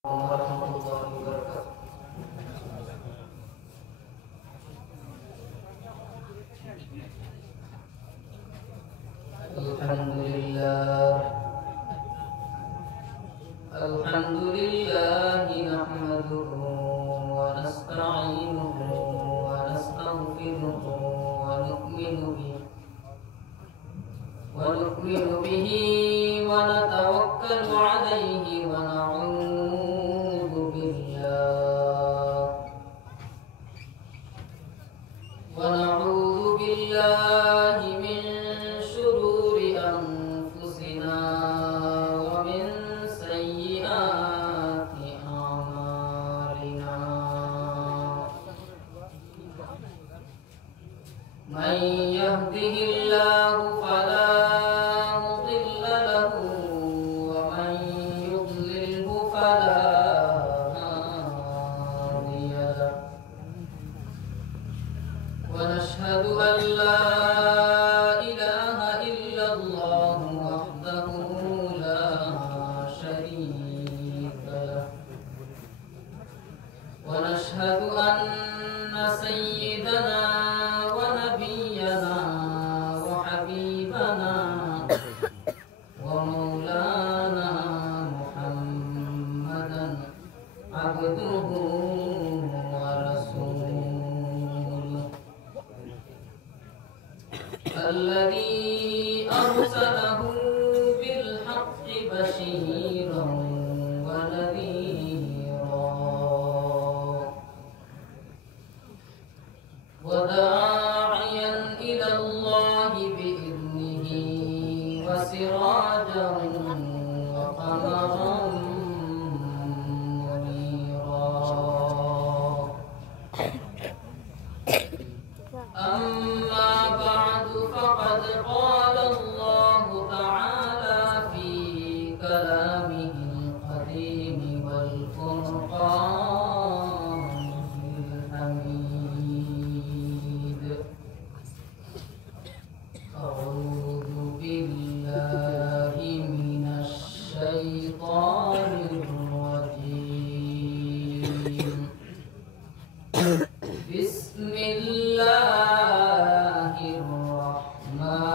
warahmatullahi wabarakatuh. Alhamdulillah nahmaduhu wa nasta'inuhu wa nastaghfiruhu wa nu'minu bihi wa natawakkalu alayhi wa na'udzu billahi min shururi anfusina wa min sayyiati a'malina. Man yahdihillahu fala mudilla lahu wa man yudlilhu fala hadiya lahu. ونشهد أن لا إله إلا الله وحده لا شريك له. ونشهد أن سيدنا ونبينا وحبيبنا ومولانا محمدا عبده الذي أرسله بالحق بشيرا ونذيرا وداعيا إلى الله بإذنه وسراجا وقمرا منيرا. أما بعد فقد قال الله تعالى في كلامه القديم والفرقان الحميد. أعوذ بالله من الشيطان الرجيم. بسم الله الرحمن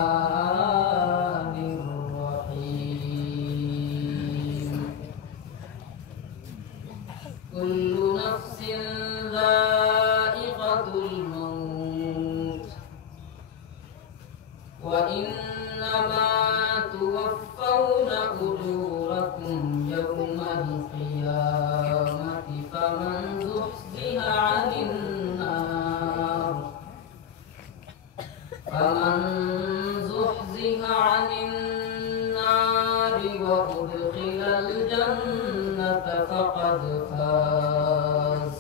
الرحيم. كل نفس ذائقة الموت وإنما توفون أجوركم يوم القيامة فمن زحزح عن النار وأدخل الجنة فقد فاز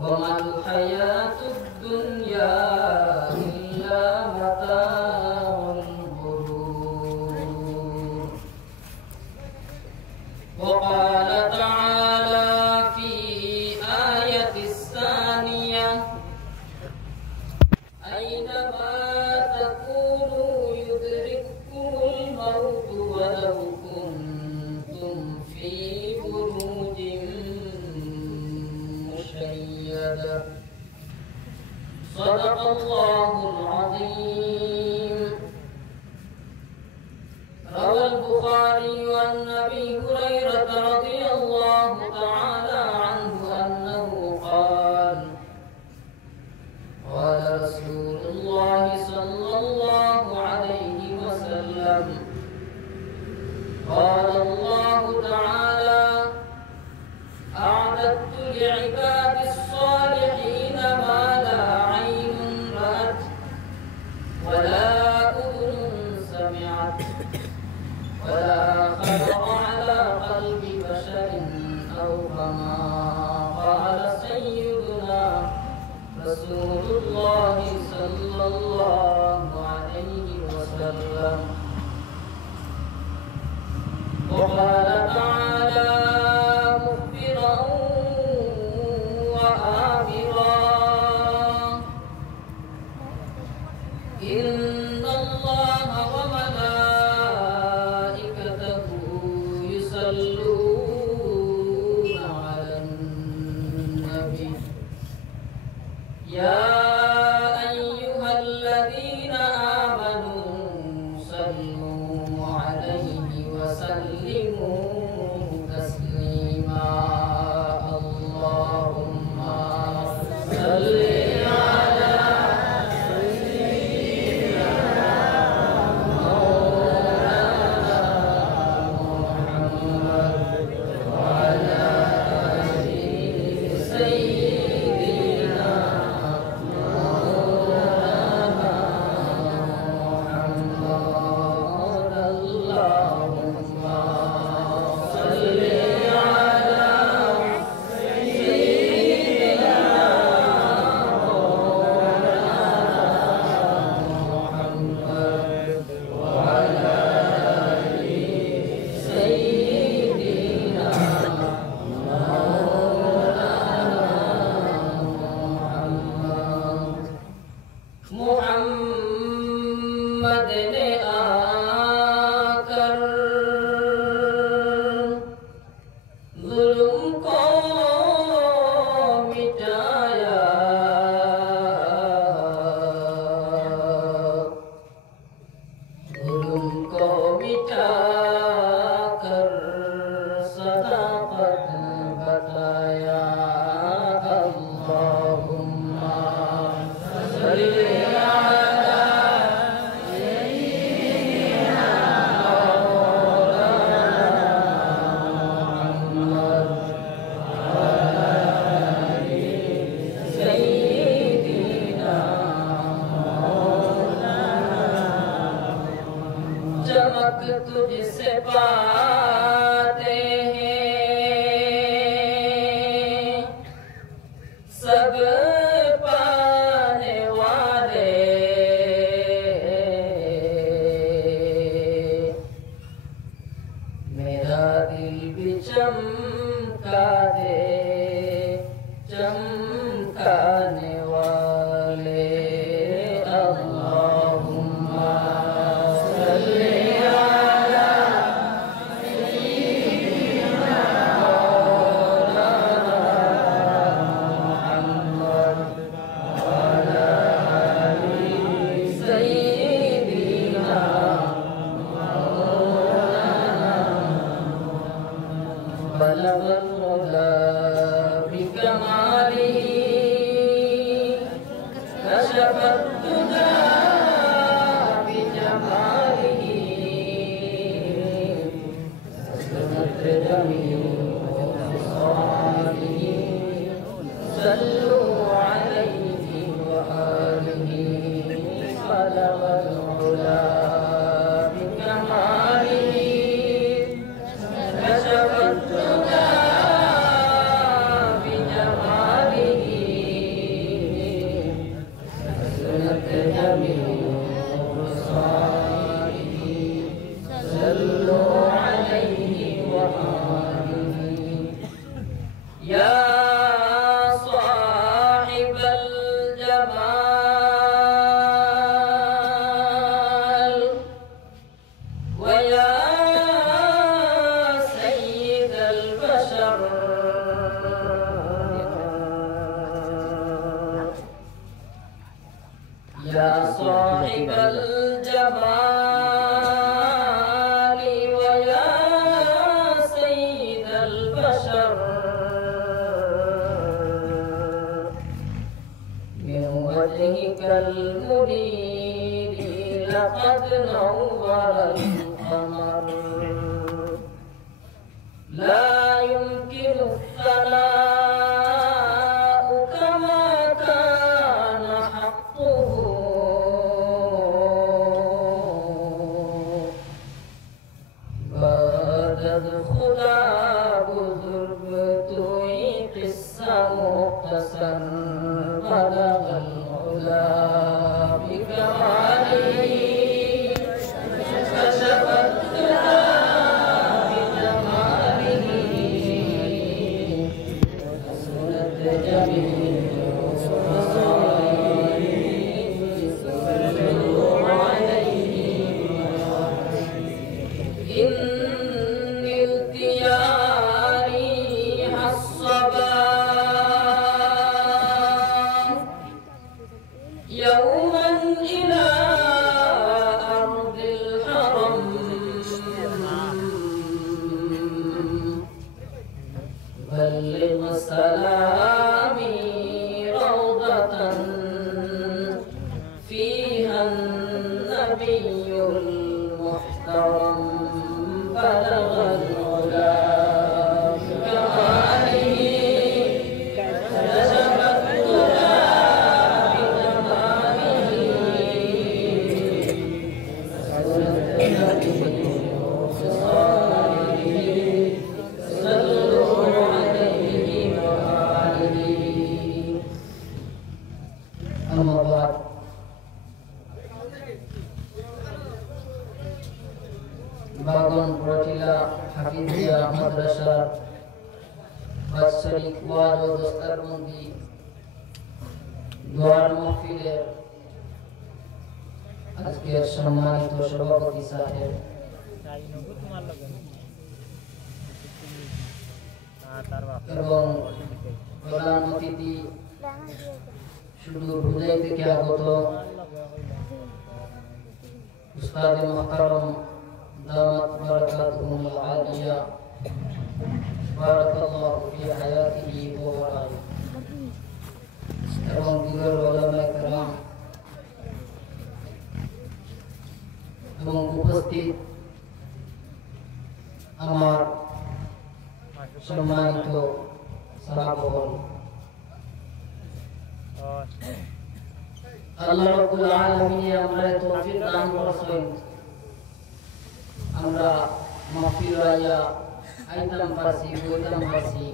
وما الحياة الدنيا إلا متاع الغرور. وقال تعالى في آية الثانية أينما تكونوا يدرككم الموت ولو كنتم في بروج مشيدة. صدق الله العظيم. روى البخاري عن أبي هريرة رضي الله تعالى عنه أنه قال قال رسول الله صلى الله عليه وسلم قال الله تعالى أعددت لعباد الصالحين ما لا عين رأت ولا أذن سمعت ولا خطر على قلب بشر أو كما قال سيدنا رسول الله صلى الله عليه وسلم. وقال تعالى مخبرا وآمرا إن الله وملائكته يصلون तुझसे पाते हैं सब पाने वाले मेरा दिल भी चमका दे चमकाने वाले अल्लाहुम्मा सल्ली अला सय्यिदिना मौलाना मुहम्मद व अला आलि सय्यिदिना मौलाना बलगल उला बिकमालिही कशफत दुजा बिजमालिही सनत जमील खिसालिही सल्लु अलैहि व आलिहि बलगल उला बिकमालिही कशफत दुजा يا صاحب الجمال ويا سيد البشر من وجهك المنير لقد نور القمر لا يمكن الثناء كما كان حقه خدا بزرگ توی قصه مختصر بلغ العلا بکمالی کشف الدجا بجماله حسنت جمیل خصاله صلوا عليه يوما إلى أرض الحرم بلغ سلامي روضة فيها النبي المحترم بلغ العلا بكماله كشف الدجى বাগন রটিলা হাফিজিয়া মাদ্রাসার বাৎসরিক ওয়াজ ও দস্তারবন্দি দোয়ার মাহফিলের আজকের সম্মানিত সভাপতি সাহেব এবং প্রধান অতিথি শুধু হুদাই থেকে আগত উস্তাদ মুহতারম দামাত বারাকাতুহুমুল আলিয়া বারাকাল্লাহু ফি হায়াতিহি ওয়া ওয়ালাহি এবং দিগর উলামায়ে কেরাম এবং উপস্থিত আমার সম্মানিত সাহাবাগণ আল্লাহ রাব্বুল আলামিন আমরা তৌফিক দান করেছেন আমরা মাহফিল রাইয়া আইতাম পারছি বইতাম পারছি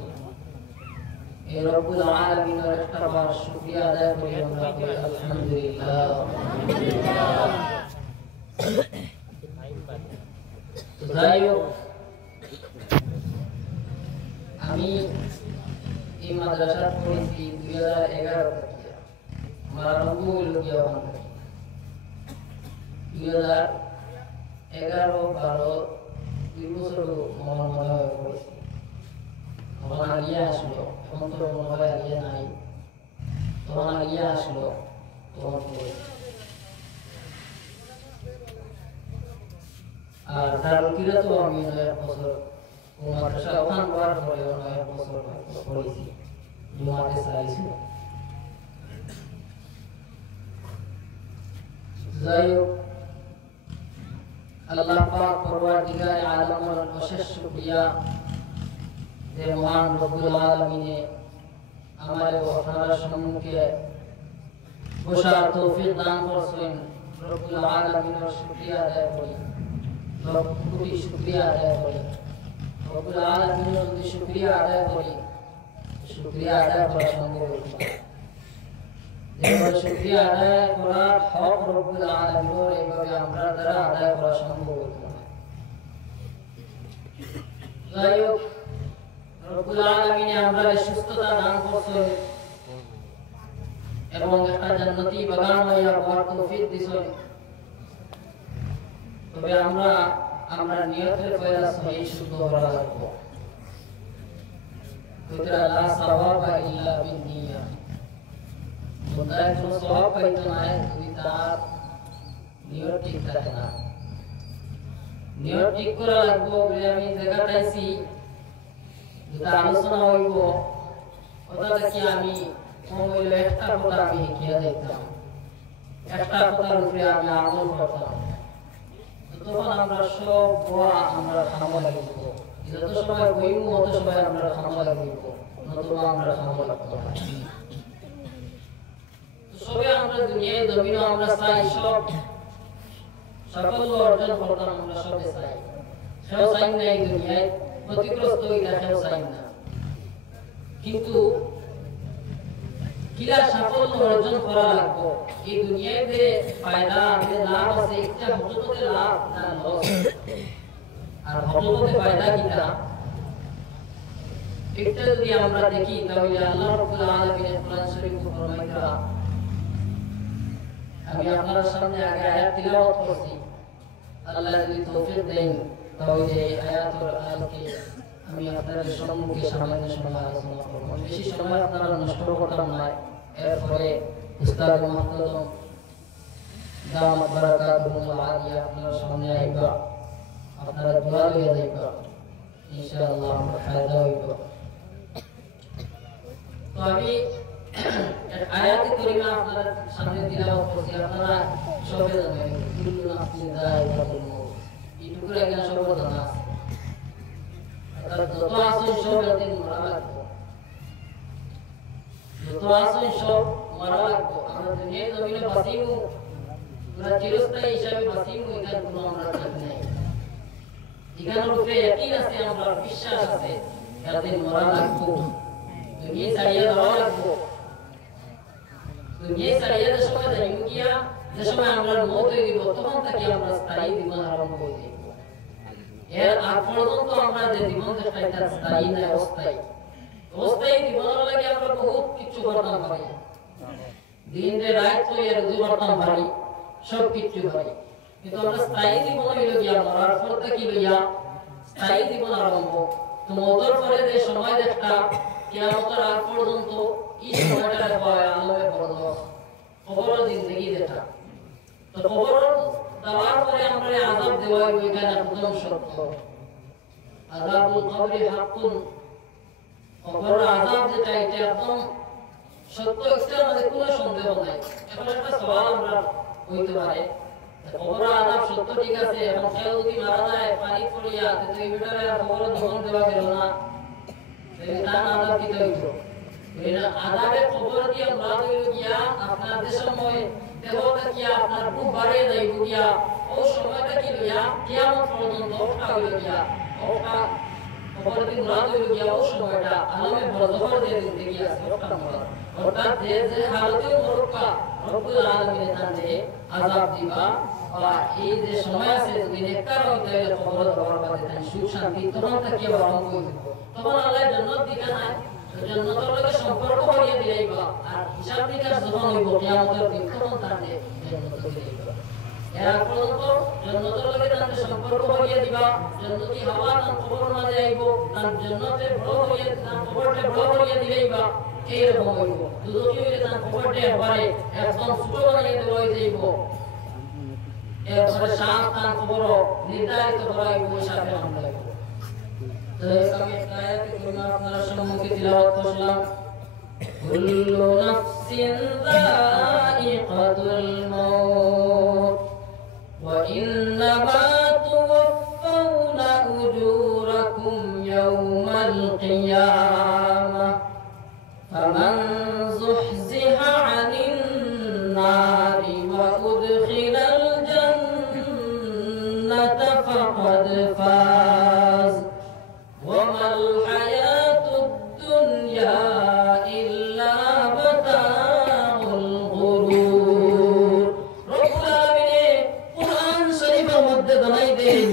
এই রব্বুল আলামিনের একটা বার শুকরিয়া আদায় করি আমরা আলহামদুলিল্লাহ। যাই হোক, আমি এই মাদ্রাসার পড়েছি 2011 থেকে। আমার আরম্ভ হইল গিয়া 2011-12 দুই বছর মনে হয় পড়েছি। তখন আলিয়া আসলো, এখন তো মনে হয় আলিয়া নাই, তখন আলিয়া আসলো তখন পড়েছি। আর দারুল কিরা তো আমি 9 বছর মাদ্রাসা ওখান করার পরে 9 বছর পড়েছি, জুমাতে চাইছিল। যাই হোক, আল্লাহ পাক পরওয়ারদিগার আলমের অশেষ শুকরিয়া যে মহান রব্বুল আলামিনে আমার আপনার সম্মুখে বসার তৌফিক দান করেছেন। রব্বুল আলামিনের শুকরিয়া আদায় করি, লক্ষ কোটি শুকরিয়া আদায় করি। রব্বুল আলামিনের যদি শুকরিয়া আদায় করি, শুকরিয়া আদায় করা সম্ভব হবে। যেভাবে শুকরিয়া আদায় করার হক রব্বুল আলামিনের, এইভাবে আমরা দ্বারা আদায় করা সম্ভব হবে। যাই হোক, রব্বুল আলামিন আমরা সুস্থতা দান করছেন এবং একটা জান্নাতি বাগান হইয়া হওয়ার তৌফিক দিছেন। তবে আমরা নিয়তের পয়লা সহি শুদ্ধ করা লাগবে। তোরা লা সাওয়াবা ইল্লা বিন্নিয়া, বন্দায় কোনো সওয়াব পাইতো না যদি তার নিয়ত ঠিক থাকে না। নিয়ত ঠিক করা লাগবে। আমি জায়গাটাইছি যেটা আলোচনা হইব, ওটা কি আমি মোবাইল একটা কথা আমি খেয়ে দেখতাম, একটা কথার উপরে আমি আমল করতাম, তখন আমরা সব দোয়া আমরা খামো লাগিব। যত সময় বইব অত সময় আমরা খামো লাগিব, নতুবা আমরা খামো লাগতো না। সবে আমরা দুনিয়ায় জমিনে আমরা চাই সব সাফল্য অর্জন করতাম, আমরা সবে চাই। সেও চাই না এই দুনিয়ায় ক্ষতিগ্রস্ত হইলে, সেও চাই না। কিন্তু কিলা সাফল্য অর্জন করা লাগবে, এই দুনিয়ায় যে ফায়দা যে লাভ আছে, একটা হজরতে লাভ না লস। আর হজরতে ফায়দা কিটা, এটা যদি আমরা দেখি তাহলে আল্লাহ রাব্বুল আলামিনের কোরআন শরীফে ফরমাইতা, আমি আপনার সামনে আগে আয়াত তিলাওয়াত করছি। আল্লাহ যদি তৌফিক দেন তাহলে আয়াতের আলোকে আমি আপনাদের সম্মুখে সামান্য সময় আলোচনা করব। বেশি সময় আপনারা নষ্ট করতাম না। এরপরে উস্তাদ মুহতারাম দামাত বারাকাতুহুল আলিয়া আপনার সামনে আইবা, আপনারা দোয়া লইয়া যাইবা, ইনশাআল্লাহ আমরা ফায়দা হইব। তো আমি আয়াতে কারিমা আপনাদের সামনে তিলাওয়াত করছি। আপনারা সবাই জানেন কুল্লু নাফসিন যায়িকাতুল মউত, এইটুকু এখানে সবাই জানা আছে। যত আসুন সব একদিন মরা লাগবো, যত আসুন সব মরা লাগবো। আমরা দুনিয়ায় জমিনে বাঁচিমু, আমরা চিরস্থায়ী হিসাবে বাঁচিমু, এখানে কোনো আমরা ঠিক নাই। এখানের উপরে ইয়াকিন আছে, আমরা বিশ্বাস আছে, একদিন মরা লাগবো, দুনিয়া ছাড়িয়ে যাওয়া লাগবো। দুনিয়া ছাড়িয়ে যে সময় যাইব গিয়া, যে সময় আমরা মৌত হয়ে দিব, তখন থেকে আমরা স্থায়ী জীবন আরম্ভ হয়ে যাব। এর আগ পর্যন্ত আমরা যে জীবন যেটা স্থায়ী না, অস্থায়ী। অস্থায়ী জীবনের লাগে আমরা বহুত কিছু করতাম পারি, দিন রাত লইয়া রুজু করতাম পারি, সব কিছু পারি। কিন্তু আমরা স্থায়ী জীবন হইল গিয়া মরার পর থেকে লইয়া স্থায়ী জীবন আরম্ভ। তো মৌতের পরে যে সময় একটা কিয়ামতের আগ পর্যন্ত এই সময়টা পাওয়া আলমে বরদস কবরের জিন্দগি যেটা। তো কবর দেওয়ার পরে আমরা আযাব দেওয়া হইব, এখানে প্রথম শর্ত আযাবুল কবরি হাক্কুন। কবরের আযাব যেটা এটা একদম সত্য, এটার মধ্যে কোনো সন্দেহ নাই। এখন একটা সওয়াল আমরা হইতে পারে, কবরের আযাব সত্য ঠিক আছে, এখন কেউ যদি মারা যায় পানি পড়িয়া, তো এই ভিতরে কবরের দহন দেওয়া গেল না, তার আযাব দিতে হইব। আযাবের কবর দিয়ে আমরা গিয়া আপনাদের সময় দেহটা কি আপনার খুব বাড়িয়ে যাইব গিয়া ও সময়টা কি লইয়া কিয়ামত পর্যন্ত ওটা হইল গিয়া ওটা পরদিন রাত হইল গিয়া ও সময়টা আলমে বরজখর দিয়ে দিতে গিয়া ওটা মরা অর্থাৎ যে হালতে মরকা রব্বুল আলামিন জানে আযাব দিবা বা এই যে সময় আছে যদি নেককার হইতে হলে কবর হওয়ার বাদে তাই সুখ শান্তি তখন তাকে আরম্ভ হইব তখন আল্লাহ জান্নাত দিবে না জান্নাতের লগে সম্পর্ক করিয়ে দিলাইবা আর হিসাব নিকাশ যখন হইব কিয়ামতের দিন তখন তাকে জান্নাত দিলাইবা এর পর্যন্ত জান্নাতের লগে তাকে সম্পর্ক করিয়ে দিবা জান্নাতি হাওয়া তার কবর মাঝে আইব তার জান্নাতে বড় করিয়ে তার কবরতে বড় করিয়ে দিলাইবা এই রকম হইব দুজকি হইলে তার কবরতে একবারে একদম ছোট বানিয়ে দেওয়া যাইব এরপরে সাত তার কবর নির্ধারিত করা হইব হিসাবে আমরা তো আমি একটা আয়াতে করিমা আপনাদের সম্মুখে তিলাওয়াত করলাম কুল্লু নাফসিন যায়িকাতুল মাউত ওয়া ইন্নামা তুওয়াফাউনা উজুরাকুম ইয়াওমাল কিয়ামাহ ফামান যুহজিহা আনিন নারি ওয়া উদখিলাল জান্নাতা ফাকাদ ফাজ وما الحياة الدنيا إلا متاع الغرور رب العالمين قرآن شريف মধ্যে জানাই দেন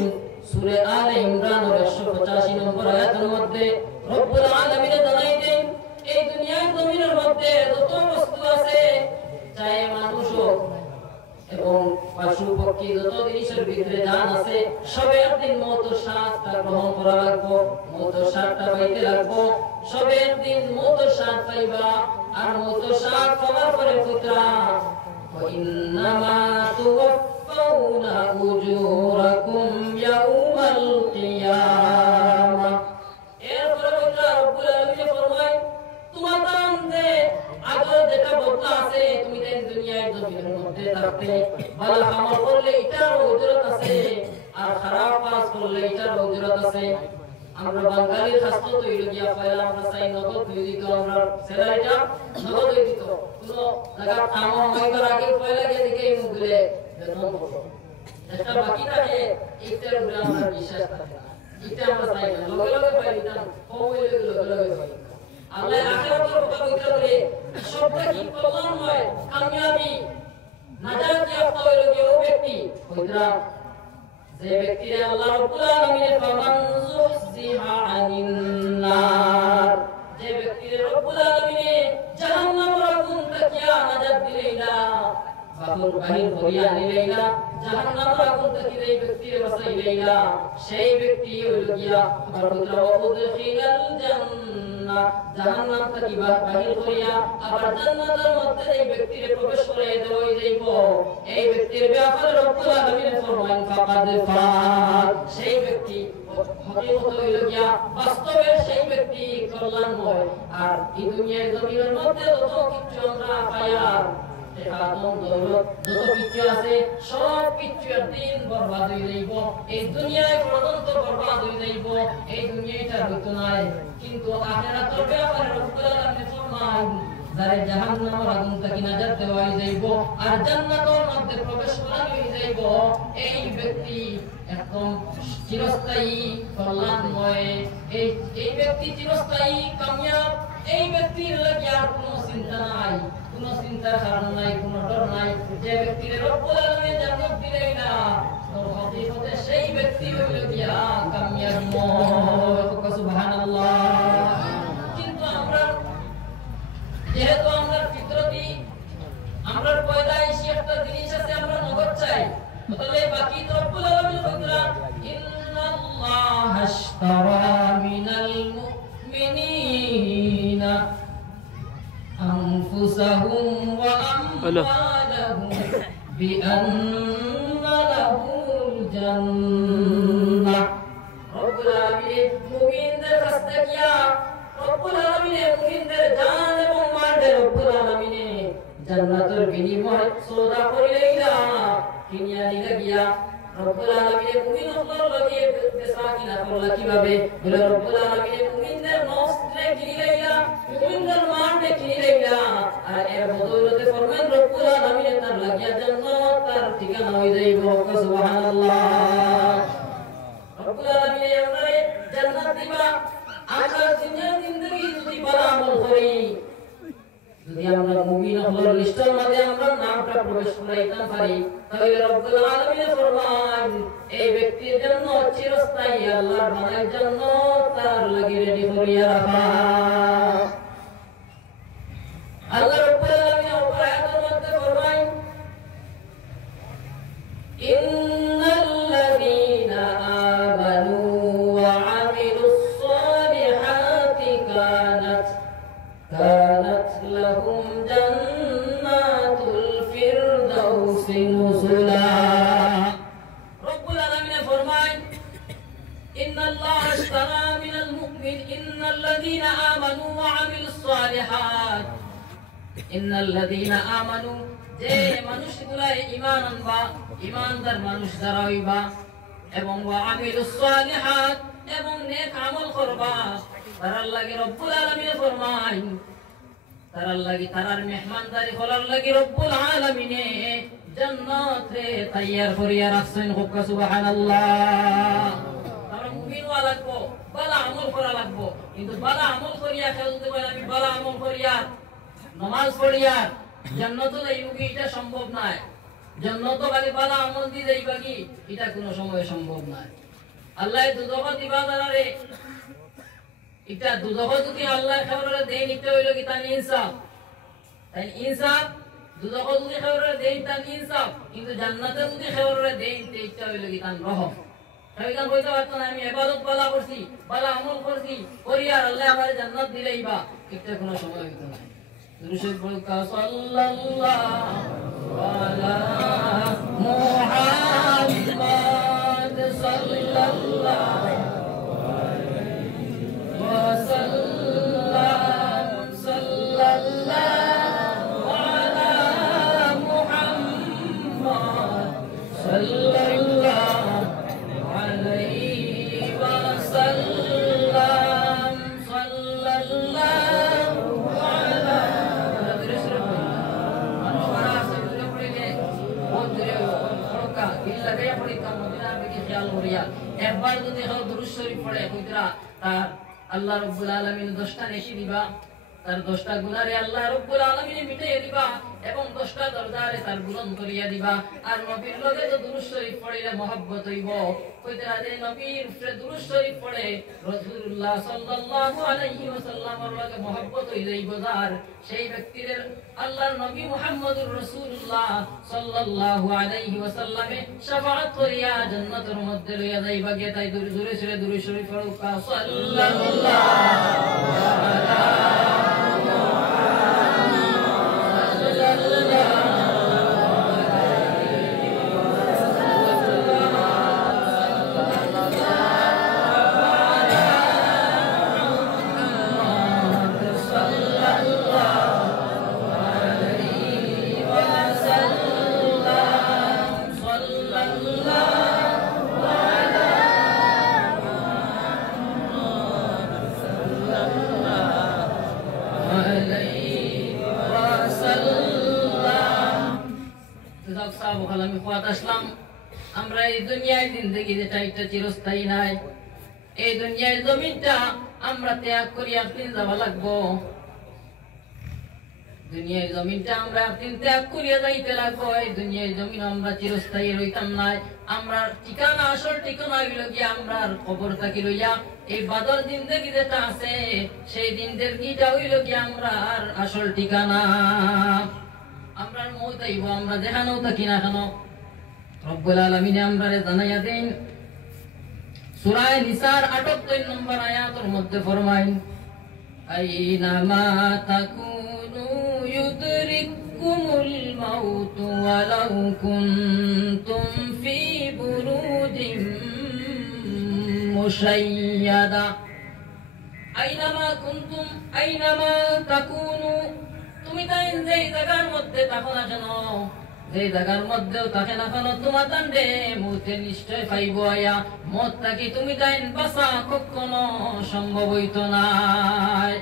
সূরা আলে ইমরান 185 নম্বর আয়াতের মধ্যে রব্বুল আলামিন জানাই দেন এই দুনিয়ার জমিনের মধ্যে যত বস্তু আছে চাই মানুষ হোক এবং পশু পক্ষী যত জিনিসের ভিতরে জান আছে সবের দিন মত স্বাদটা গ্রহণ করা লাগবো মত স্বাদটা পাইতে লাগবো সবের দিন মত স্বাদ পাইবা আর মত স্বাদ পাওয়ার পরে পুত্রা ইন্নামা তুওয়াফাউনা উজুরাকুম ইয়াউমাল কিয়ামাহ এরপরে পুত্রা রব্বুল আলামিন ফরমায় তোমার দাম দে আগের যেটা বদলা আছে তুমি এই দুনিয়ায় জমিনের মধ্যে থাকতে ভালো আমল করলে এটার উজরত আছে আর খারাপ কাজ করলে এটার উজরত আছে আমরা বাঙালির শাস্ত্র তো হইল গিয়া পয়লা আমরা চাই নগদ দিয়ে দিত আমরা স্যালারিটা নগদ দিয়ে দিত কোনো জায়গা কাম হইবার আগে পয়লা গিয়ে দিকে এই মুখলে বেতন বলো যেটা বাকি থাকে এটার উপরে আমরা বিশ্বাস থাকে এটা আমরা চাই না লগে লগে পাই দিতাম কম হইলে লগে লগে পাই আল্লাহ আখিরাতের কথা বলতে বলে সবটা কি কল্যাণময় কামিয়াবি নাজাত প্রাপ্ত হইল যে ও ব্যক্তি হইরা যে ব্যক্তিরে আল্লাহ রাব্বুল আলামিন ফামান যুহজিহা আনিন নার যে ব্যক্তিরে রাব্বুল আলামিন জাহান্নামের আগুন থেকে নাজাত দিলেইলা বাহুর বাহির করিয়া নিলেইলা জাহান্নামের আগুন থেকে এই ব্যক্তিরে বাঁচাইলেইলা সেই ব্যক্তি হইল গিয়া পরমপুত্র উদখিলাল জান্নাহ জাহান্নাম থেকে বাহির করিয়া আবার জান্নাতের মধ্যে এই ব্যক্তিরে প্রবেশ করাইয়া দেওয়া যাইব এই ব্যক্তির ব্যাপারে রব্বুল আলামিন ফরমান ফাকাদ ফাজ সেই ব্যক্তি হকিকত হইল গিয়া বাস্তবে সেই ব্যক্তি কল্যাণময় আর এই দুনিয়ার জমিনের মধ্যে যত কিছু আমরা পাইয়া যত কিছু আছে সব কিছু একদিন বরবাদ হয়ে যাইব এই দুনিয়ায় পর্যন্ত বরবাদ হয়ে যাইব এই দুনিয়াটা হইতো নাই কিন্তু আখিরাতের ব্যাপারে রব্বুল আলামিন ফরমান যারে জাহান্নামের আগুন থেকে নাজাত দেওয়া যাইব আর জান্নাতের মধ্যে প্রবেশ করানো হয়ে যাইব এই ব্যক্তি একদম চিরস্থায়ী কল্যাণময় এই ব্যক্তি চিরস্থায়ী কামিয়াব এই ব্যক্তির লাগি আর কোনো চিন্তা নাই কোনো চিন্তার কারণ নাই কোনো ডর নাই যে ব্যক্তির রব্বুল আলামিন জান্নাত দিলেই না তো হকিকতে সেই ব্যক্তি হইল গিয়া কামিয়াব সুবহানাল্লাহ কিন্তু আমরা যেহেতু আমরা ফিতরতি আমরা পয়দা এসে একটা জিনিস আছে আমরা নগদ চাই তাহলে বাকি তো রব্বুল আলামিন বলরা ইন্নাল্লাহা আশতারা মিনাল মুমিনিনা আনফুসাহুম ওয়া আমওয়ালাহুম বিআন্না লাহুল জান্নাহ রব্বুল আলামিন মুমিনদের কাছ থেকে রব্বুল আলামিন মুমিনদের জান এবং মাল রব্বুল আলামিন জান্নাতের বিনিময় সওদা করিলেইলা কিনিয়া দিলা গিয়া রব্বুল আলামিন মুমিনদের লাগি বেচা কিনা করলা কিভাবে বলে রব্বুল আলামিন মুমিনদের নফসে কিনিলেইলা মুমিনদের মালে কিনিলেইলা আর এর বদৌলতে ফরমান রব্বুল আলামিন তার লাগিয়া লিস্টের মধ্যে আমরা নামটা প্রবেশ করাইতে পারি তাহলে রব্বুল আলামিন ফরমান এই ব্যক্তির জন্য চিরস্থায়ী আল্লাহর বানার জন্য তার লাগি রেডি করিয়া রাখা আল্লাহ রব্বুল আলামিন আয়াতের মধ্যে ফরমান ইন্নাল্লাযীনা আমানু ওয়া আমিলুস সালিহাতি কানাত লাহুম জান্নাতুল ফিরদাউসি নুজুলা রব্বুল আলামিন ফরমান ইন্নাল্লাহা আশতারা মিনাল মুমিন ইন্নাল্লাযীনা আমানু ওয়া আমিলুস সালিহাত ইন্নাল্লাযীনা আমানু যে মানুষগুলা ঈমান আনবা ঈমানদার মানুষ যারা হইবা এবং ওয়া আমিলুস সালিহাত এবং নেক আমল করবা তারার লাগি রব্বুল আলামিন ফরমান তারার লাগি তারার মেহমানদারি করার লাগি রব্বুল আলামিনে জান্নাতে তৈয়ার করিয়া রাখছেন সুবহানাল্লাহ তারা মুমিন ওয়া লাগবো ভালো আমল করা লাগবো কিন্তু ভালো আমল করিয়া খেলতে পারে আমি ভালো আমল করিয়া নামাজ পড়িয়া জান্নাতে যাইব কি এটা সম্ভব নয় জান্নাতে খালি ভালো আমল দি যাইবা কি এটা কোনো সময় সম্ভব নয় আল্লাহ দুজক দিবা দাঁড়ারে এটা দুজক যদি আল্লাহ খাবারে দেন এটা হইল কি তার ইনসাফ তাই ইনসাফ দুজক যদি খাবারে দেন তার ইনসাফ কিন্তু জান্নাতে যদি খাবারে দেন এটা হইল কি তার রহম তাইকান কইতে পারতো না আমি ইবাদত বালা করছি ভালো আমল করছি করিয়া আল্লাহ আমারে জান্নাত দিলেইবা এটা কোনো সময় হইতো না দুরূদ পড়কা সাল্লাল্লাহু আলা মুহাম্মদ সাল্লাল্লাহু একবার যদি দুরূদ শরীফ পড়ে কইরা তার আল্লাহ রাব্বুল আলামিন 10টা নেকি দিবা তার 10টা গুনাহরে আল্লাহ রাব্বুল আলামিন মিটাইয়া দিবা এবং 10টা দরজারে তার পূরণ করিয়া দিবা আর নবীর লগে তো দুরূদ শরীফ পড়িলে মহব্বত হইব কইরা যে নবীর উপরে দুরূদ শরীফ পড়ে রাসূলুল্লাহ সাল্লাল্লাহু আলাইহি ওয়াসাল্লামের লগে মহব্বত হই যাইব যার সেই ব্যক্তির আল্লাহর নবী মুহাম্মদুর রাসূলুল্লাহ সাল্লাল্লাহু আলাইহি ওয়াসাল্লামে শাফাআত করিয়া জান্নাতের মধ্যে লইয়া যাইবা গে তাই জোরে জোরে দুরূদ শরীফ পড়ুকা সাল্লাল্লাহু আমরা এই দুনিয়ায় জিন্দেগি যেটা এটা চিরস্থায়ী নাই এই দুনিয়ার জমিনটা আমরা ত্যাগ করি একদিন যাওয়া লাগবো দুনিয়ার জমিনটা আমরা একদিন ত্যাগ করিয়া যাইতে লাগবো এই দুনিয়ার জমিন আমরা চিরস্থায়ী রইতাম নাই আমরা ঠিকানা আসল ঠিকানা হইল গিয়া আমরা কবর থাকি লইয়া এই বাদর জিন্দেগি যেটা আছে সেই জিন্দেগিটা হইল গিয়া আমরা আসল ঠিকানা আমরা মৌত আইব আমরা দেখানো থাকি না কেন রব্বুল আলামিন আমরারে জানাইয়া দেন সূরা নিসার 78 নম্বর আয়াতের মধ্যে ফরমায় আইনামা তাকুনু ইউদরিকুমুল মাউত ওয়ালাউ কুনতুম ফি বুরুজিম মুশাইয়াদা আইনামা কুনতুম আইনামা তাকুনু তুমি তাই যেই জায়গার মধ্যে থাকো না কেন যেই জায়গার মধ্যেও থাকে না কেন তোমার দান্ডে মৌতে নিশ্চয় পাইব আয়া মত থাকি তুমি তাই বাঁচা কখনো সম্ভব হইত নাই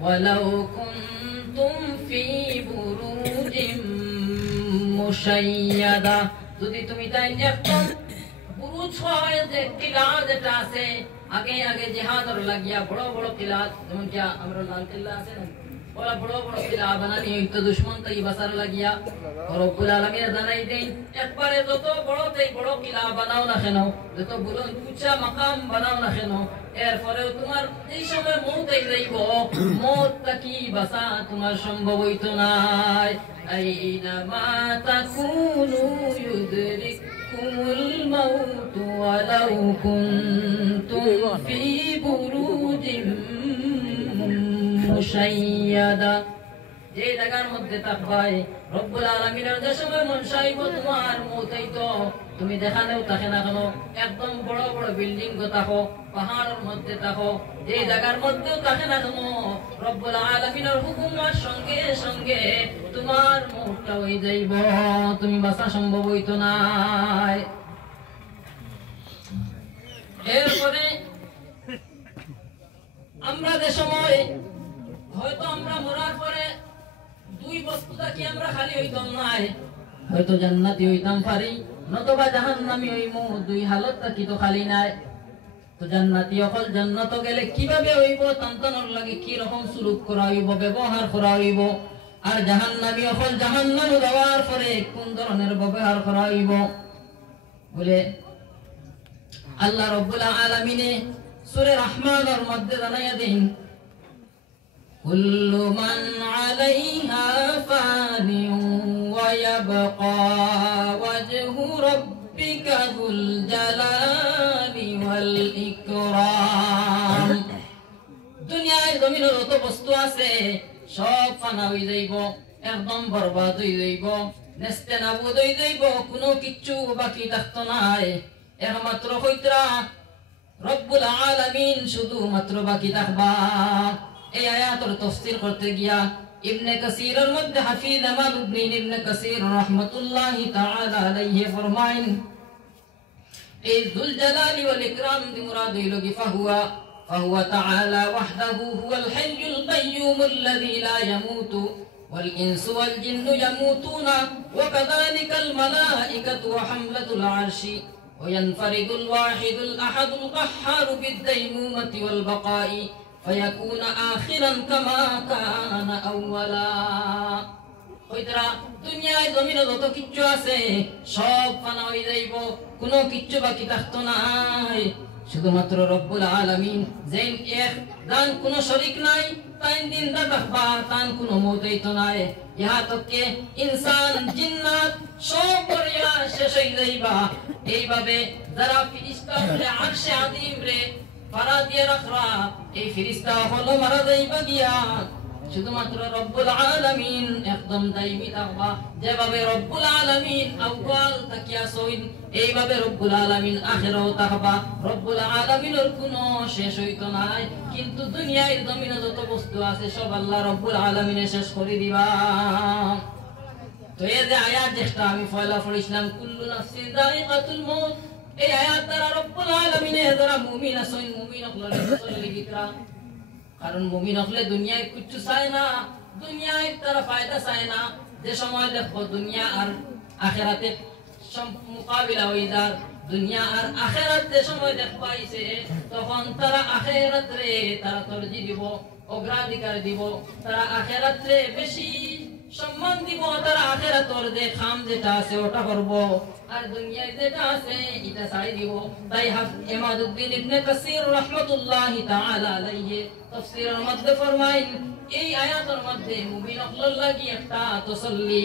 ওয়ালাউ কুনতুম ফি বুরুজিম মুশাইয়াদা যদি তুমি তাই একদম বুরুজ হয় যে কিলা যেটা আছে আগে আগে জিহাদর লাগিয়া বড় বড় কিলা যেমন কি আমরা লাল কিল্লা আছে না বড় বড় বড় কিলা বানানি হইতো দুশমন তাই বাসার লাগিয়া রব্বুল আলামিন জানাই দেন একবারে যত বড় তাই বড় কিলা বানাও না কেন যত বুলন্দ উঁচা মাকাম বানাও না কেন এরপরে তোমার এই সময় মউত আই যাইব মউত কি বাসা তোমার সম্ভব হইতো না আইনামা তাকুনু ইউদরিকুমুল মাউত ওয়ালাউ কুনতুম ফি বুরুজিম মুশাইয়াদা যে জায়গার মধ্যে তাকবাই রব্বুল আলামিনের যে সময় মন চাইব তোমার মউত হইতো তুমি দেখানেও থাকে না কেন একদম বড় বড় বিল্ডিং গো থাকো পাহাড়ের মধ্যে থাকো যে জায়গার মধ্যেও থাকে না কেন রব্বুল আলামিনের হুকুমের সঙ্গে সঙ্গে তোমার মউতটা হয়ে যাইব তুমি বাঁচা সম্ভব হইতো না এরপরে আমরা যে সময় হয়তো আমরা মরার পরে দুই বস্তুটা কি আমরা খালি হইতাম না হয়তো জান্নাতি হইতাম পারি নতুবা জাহান্নামী হইমু দুই হালতটা কি তো খালি নাই তো জান্নাতি অকল জান্নাত গেলে কিভাবে হইব তান্তনের লাগে কি রকম সুলুক করা হইব ব্যবহার করা হইব আর জাহান্নামী অকল জাহান্নাম যাওয়ার পরে কোন ধরনের ব্যবহার করা হইব বলে আল্লাহ রাব্বুল আলামিনে সূরা রহমানের মধ্যে জানাইয়া দেন كل من عليها فان ويبقى وجه ربك ذو الجلال والإكرام দুনিয়ায় জমিনের যত বস্তু আছে সব ফানা হয়ে যাইব একদম বরবাদ হয়ে যাইব নেস্তে নাবুদ হয়ে যাইব কোনো কিচ্ছু বাকি থাকতো নাই একমাত্র হইতরা রব্বুল আলামিন শুধু মাত্র বাকি থাকবা এই আয়াতের তাফসীর করতে গিয়া ইবনে কাসীরের মধ্যে হাফিজ আমাদউদ্দিন ইবনে কাসীর রাহমাতুল্লাহি তাআলা আলাইহি ফরমায়েন এই যুল জালালি ওয়াল ইকরাম দি মুরাদ হইলো কি ফাহুয়া তাআলা ওয়াহদাহু হুয়াল হাইয়ুল কাইয়্যুম আল্লাযী লা ইয়ামুতু ওয়াল ইনসু ওয়াল জিন্নু ইয়ামুতুনা ওয়া কাযালিকাল মালাইকাতু ওয়া হামলাতুল আরশি وينفرد الواحد الأحد القهار بالديمومة والبقاء فيكون آخرا كما كان أولا কইতরা দুনিয়ায় জমিনে যত কিচ্ছু আছে সব ফানা হয়ে যাইব কোনো কিচ্ছু বাকি থাকতো নাই শুধুমাত্র রব্বুল আলামিন যেন এক দান কোনো শরীক নাই তাই দিন দা থাকবা তান কোনো মউত হইতো নাই ইহা তককে ইনসান জিন্নাত সব পরিয়া শেষ হয়ে যাইবা এইভাবে যারা ফেরেশতা বলে আরশে আযীম রে পারা দিয়ে রাখরা এই ফেরেশতা হলো মারা যাইবা গিয়া শুধুমাত্র রব্বুল আলামিন একদম দাইমি থাকবা যেভাবে রব্বুল আলামিন আউয়াল তাকিয়া সইন এইভাবে রব্বুল আলামিন আখিরাও থাকবা রব্বুল আলামিনের কোনো শেষ হইতো নাই কিন্তু দুনিয়ায় জমিনে যত বস্তু আছে সব আল্লাহ রব্বুল আলামিনে শেষ করে দিবা তো এই যে আয়াত যেটা আমি পয়লা পড়িছিলাম কুল্লু নাফসিন যায়িকাতুল মউত এই আয়াত দ্বারা রব্বুল আলামিনে যারা মুমিন আছেন মুমিন হলো রাসূলের বিকরা কারণ মুমিন হলে দুনিয়ায় কিছু চায় না দুনিয়ায় তারা ফায়দা চায় না যে সময় দেখো দুনিয়া আর আখিরাতে মোকাবিলা হয়ে যায় দুনিয়া আর আখিরাত যে সময় দেখবাইছে তখন তারা আখিরাত রে তারা তরজি দিব অগ্রাধিকার দিব তারা আখিরাত রে বেশি সম্মান দিব তারা আখিরাতর যে খাম যেটা আছে ওটা করব আর দুনিয়ায় যেটা আছে এটা ছাড়ি দিব তাই ইমাদউদ্দিন ইবনে কাসীর রাহমাতুল্লাহি তাআলা আলাইহি তাফসীরের মধ্যে ফরমাইন এই আয়াতের মধ্যে মুমিন হওয়ার লাগি একটা তাসাল্লি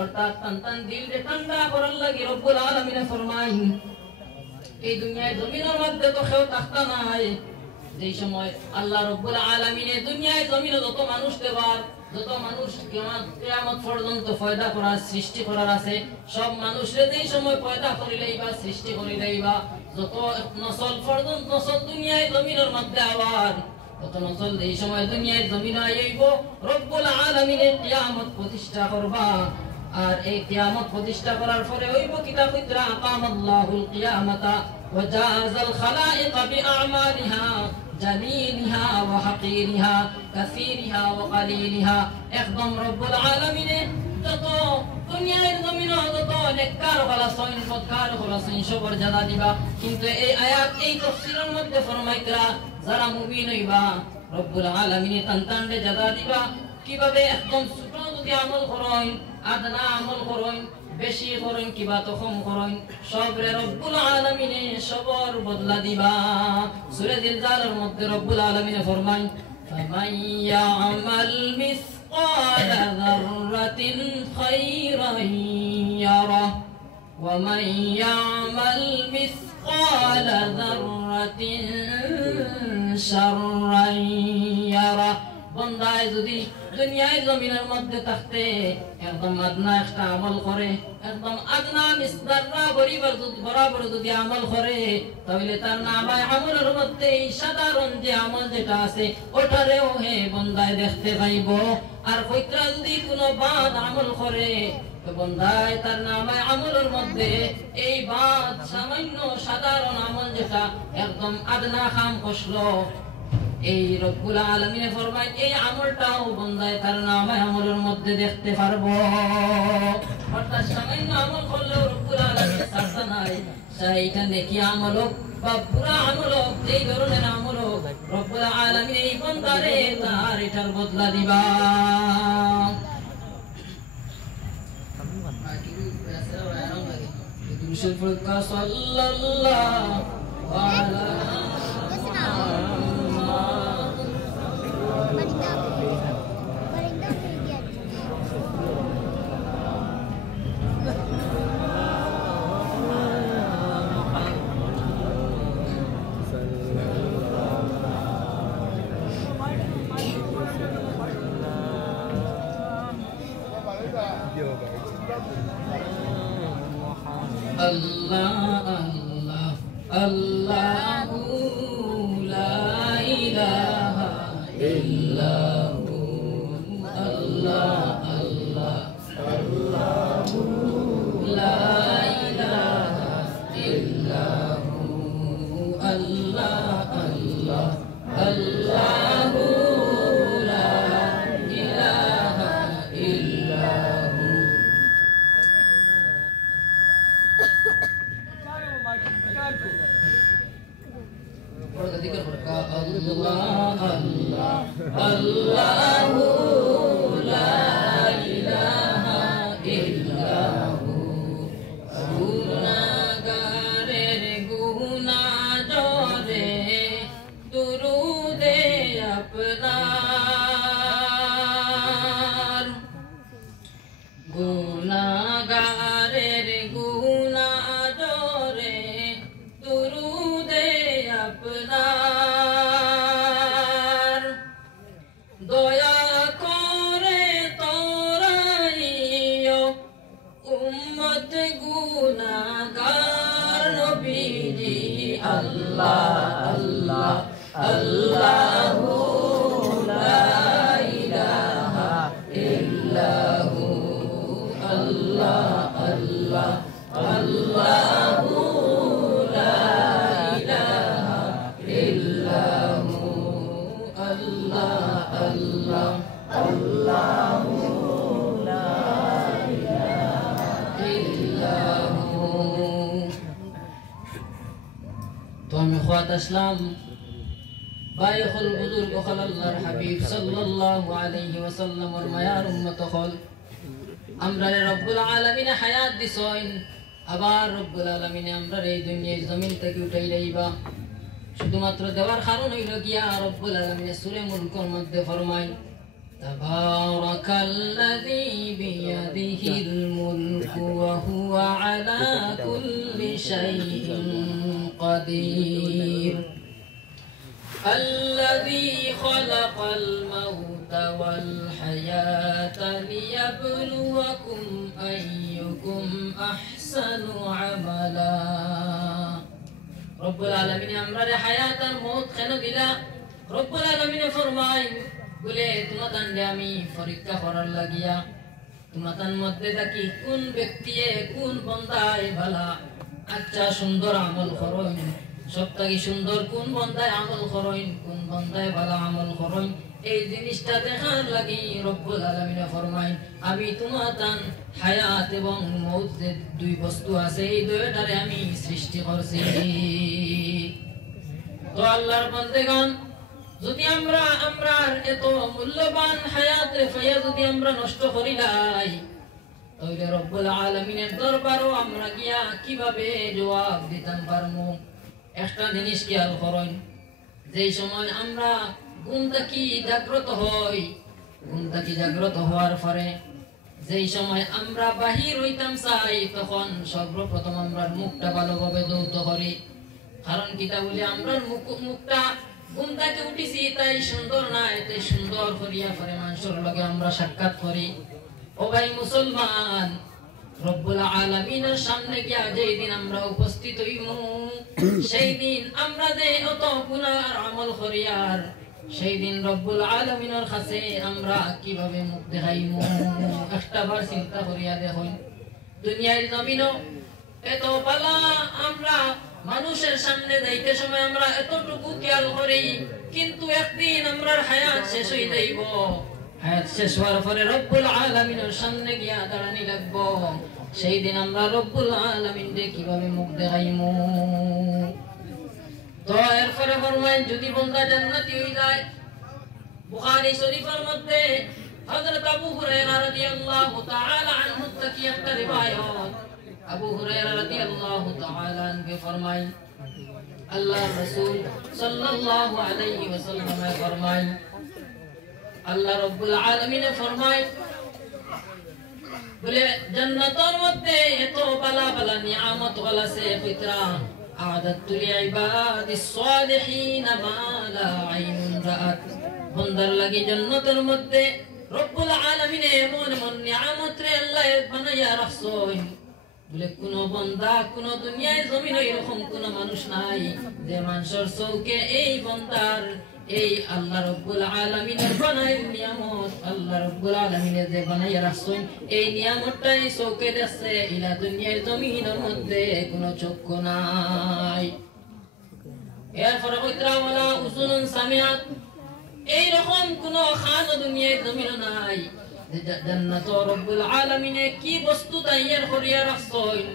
অর্থাৎ তান দিল রে ঠান্ডা করার লাগি রব্বুল আলামিন ফরমাইন এই দুনিয়ায় জমিনের মধ্যে তো কেউ থাকতা নাই যেই সময় আল্লাহ রব্বুল আলামিন দুনিয়ায় জমিনে যত মানুষ দেবার যত মানুষ কিয়ামত পর্যন্ত পয়দা করার সৃষ্টি করার আছে সব মানুষরে যেই সময় পয়দা করিলেই বা সৃষ্টি করিলেই বা যত নসল পর্যন্ত নসল দুনিয়ায় জমিনের মধ্যে আবার তত নসল এই সময় দুনিয়ায় জমিনে আইব রব্বুল আলামিন কিয়ামত প্রতিষ্ঠা করবা আর এই কিয়ামত প্রতিষ্ঠা করার পরে হইব কিতাব ইতরা আকামাল্লাহুল কিয়ামাতা ওয়া জাযাল খালাইক বিআমালিহা জালিলিহা ওয়া হাকিরিহা কাসীরিহা ওয়া কালিলিহা একদম রব্বুল আলামিন যত দুনিয়ার জমিনে যত নেককার ওয়ালা সৈন বদকার ওয়ালা সৈন সবর জানা দিবা কিন্তু এই আয়াত এই তাফসীরের মধ্যে ফরমাইতরা যারা মুমিন হইবা রব্বুল আলামিন তানতানরে জানা দিবা কিভাবে একদম ছোট যদি আমল করেন আদনা আমল করেন বেশি করেন কিবা তো কম করেন সবরে রব্বুল আলামিনে সবর বদলা দিবা সূরা জিলজালের মধ্যে রব্বুল আলামিনে ফরমায় ফামান ইয়ামাল মিসকালা যাররাতিন খায়রান ইয়ারা ওয়া মান ইয়ামাল মিসকালা যাররাতিন শাররান ইয়ারা বন্দায় যদি দুনিয়ায় জমিনের মধ্যে থাকতে একদম আদনা একটা আমল করে একদম আদনা মিসদাররা বরাবর যদি আমল করে তাহলে তার নামায় আমলের মধ্যে এই সাধারণ যে আমল যেটা আছে ওটারেও হে বন্দায় দেখতে পাইব আর কইত্রা যদি কোনো বাদ আমল করে তো বন্দায় তার নামায় আমলের মধ্যে এই বাদ সামান্য সাধারণ আমল যেটা একদম আদনা খাম কষলো এই রব্বুল আলামিন ফরমায় এই আমলটাও বান্দায় তার নামায় আমলের মধ্যে দেখতে পারবো অর্থাৎ সামান্য আমল করলেও রব্বুল আলামিন সারতা নাই সেইটা নেকি আমল হোক বা পুরা আমল হোক এই ধরনের আমল হোক রব্বুল আলামিন এই বান্দারে তার এটার বদলা দিবা সাল্লাল্লাহু আলাইহি Allah Allah Allahu la ilaha illahu Allah Allah Allahu la ilaha illahu Allah Allah Allahu la ilaha illahu Allah Allah Allahu la ilaha illahu গুনাহগারের গুনাহ জরে দুরুদে আপনার গুনাহগারের গুনাহ জরে দুরুদে আপনার দয়া করে তোরাইও উম্মত গুনাহগার নবীজি আল্লাহ আল্লাহ আল্লাহু লা ইলাহা ইল্লাহু আল্লাহ আল্লাহ আল্লাহু লা ইলাহা ইল্লাহু আল্লাহ আল্লাহ আল্লাহু লা ইলাহা ইল্লাহু তো আমি খাওয়াত আসলাম বাইখল বুজুর্গ হল আল্লাহর হাবিব সাল্লাল্লাহু আলাইহি ওয়াসাল্লাম ওর মায়ার উম্মত হল আমরা রব্বুল আলামিন হায়াত দিছেন আবার রব্বুল আলামিন আমরা এই দুনিয়ার জমিন থেকে উঠাই লইবা শুধুমাত্র দেওয়ার কারণ হইল গিয়া রব্বুল আলামিন সূরা মুলকের মধ্যে ফরমায় তাবারাকাল্লাযী বিয়াদিহিল মুলকু ওয়া হুয়া আলা কুল্লি শাইইন কাদির الذي خلق الموت والحياة ليبلوكم أيكم أحسن عملا رب العالمين أمر حياة الموت خنو دلا رب العالمين فرمائي বলে তোমাদের আমি পরীক্ষা করার লাগিয়া তোমাদের মধ্যে থাকি কোন ব্যক্তিয়ে কোন বান্দায় ভালা আচ্ছা সুন্দর আমল করইন সবথেকে সুন্দর কোন বান্দায় আমল করইন কোন বান্দায় ভালো আমল করইন এই জিনিসটা দেখার লাগি রব্বুল আলামিন ফরমায় আমি তোমাদের হায়াত এবং মউত যে দুই বস্তু আছে এই দুইটারে আমি সৃষ্টি করছি তো আল্লাহর বান্দাগণ যদি আমরা এত মূল্যবান হায়াতে ফায়া যদি আমরা নষ্ট করি লাই, তাহলে রব্বুল আলামিনের দরবারও আমরা গিয়া কিভাবে জবাব দিতাম পারমু? একটা জিনিস খেয়াল করেন, যেই সময় আমরা ঘুম থেকে জাগ্রত হই, ঘুম থেকে জাগ্রত হওয়ার পরে যেই সময় আমরা বাহির হইতাম চাই, তখন সর্বপ্রথম আমরা মুখটা ভালোভাবে ধৌত করি। কারণ কিতা বলি, আমরা মুখটা ঘুম থেকে উঠিছি তাই সুন্দর না, এতে সুন্দর করিয়া পরে মানুষের লগে আমরা সাক্ষাৎ করি। ও ভাই মুসলমান, রব্বুল আলামিনের সামনে গিয়া যেই দিন আমরা উপস্থিত হইমু, সেই দিন আমরা যে অত গুনার আমল করিয়ার, সেই দিন রব্বুল আলামিনের কাছে আমরা কিভাবে মুখ দেখাইমু? একটাবার চিন্তা করিয়া দেখুন। দুনিয়ার জমিনও এত বালা, আমরা মানুষের সামনে যাইতে সময় আমরা এতটুকু খেয়াল করি, কিন্তু একদিন আমরা হায়াত শেষ হয়ে যাইব। হায়াত শেষ হওয়ার পরে রব্বুল আলামিনের সামনে গিয়া দাঁড়ানি লাগবো। সেই দিন আমরা রব্বুল আলামিনকে কিভাবে মুখ দেখাইমু? তো এরপরে ফরমায়, যদি বান্দা জান্নাতি হয়ে যায়, বুখারী শরীফের মধ্যে হযরত আবু হুরায়রা রাদিয়াল্লাহু তাআলা আনহু থেকে একটা রিওয়ায়াত, আবু হুরায়রা রাদিয়াল্লাহু তাআলা আনহু ফরমায়, আল্লাহর রাসূল সাল্লাল্লাহু আলাইহি ওয়াসাল্লাম ফরমায়, আল্লাহ রাব্বুল আলামিন ফরমায়, বলে জান্নাতের মধ্যে এত বালা বালা নিয়ামত ওয়ালা সে ফিতরা আ'দাতু লিইবাদিস সালিহিন মা লা আইনুন রাআত। বান্দার লাগি জান্নাতের মধ্যে রব্বুল আলামিন এমন এমন নিয়ামত রে আল্লাহ বানাইয়া রাখছেন, বলে কোন বান্দা কোন দুনিয়ায় জমিনে এরকম কোন মানুষ নাই যে মানুষের চৌকে এই বান্দার এই আল্লাহ রব্বুল আলামিনের বানাইল নিয়ামত, আল্লাহ রব্বুল আলামিনের যে বানাইয়া রাখছেন এই নিয়ামতটাই চৌকে দেখছে, ইলা দুনিয়ার জমিনের মধ্যে কোনো চক্ষু নাই। এরপরে কইতরা ওয়ালা উযুনুন সামিআত, এই রকম কোন খান দুনিয়ার জমিনে নাই যে জান্নাত রব্বুল আলামিনে কি বস্তু তৈয়ার করিয়া রাখছেন,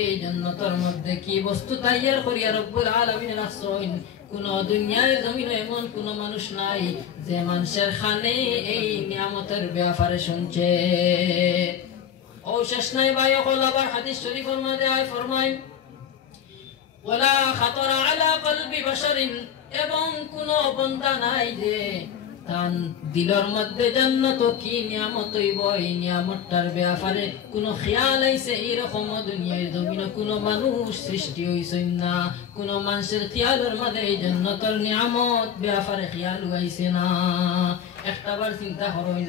এই জান্নাতের মধ্যে কি বস্তু তৈয়ার করিয়া রব্বুল আলামিন রাখছেন, কোন দুনিয়ার জমিনে এমন কোন মানুষ নাই যে মানুষের খানে এই নিয়ামতের ব্যাপারে শুনছে। ও শেষ নাই ভাই, আবার হাদিস শরীফের মধ্যে আয় ফরমায়, ওয়ালা খাতারা আলা কলবি বাশারিন, এবং কোন বান্দা নাই যে তার দিলের মধ্যে জান্নাত কি নিয়ামত হইব এই নিয়ামতটার ব্যাপারে কোন খেয়াল আইছে, এরকম দুনিয়ার জমিনে কোন মানুষ সৃষ্টি হইছে না, কোন মানুষের খেয়ালের মধ্যে এই জান্নাতের নিয়ামত ব্যাপারে খেয়াল হইছে না। একটাবার চিন্তা করুন,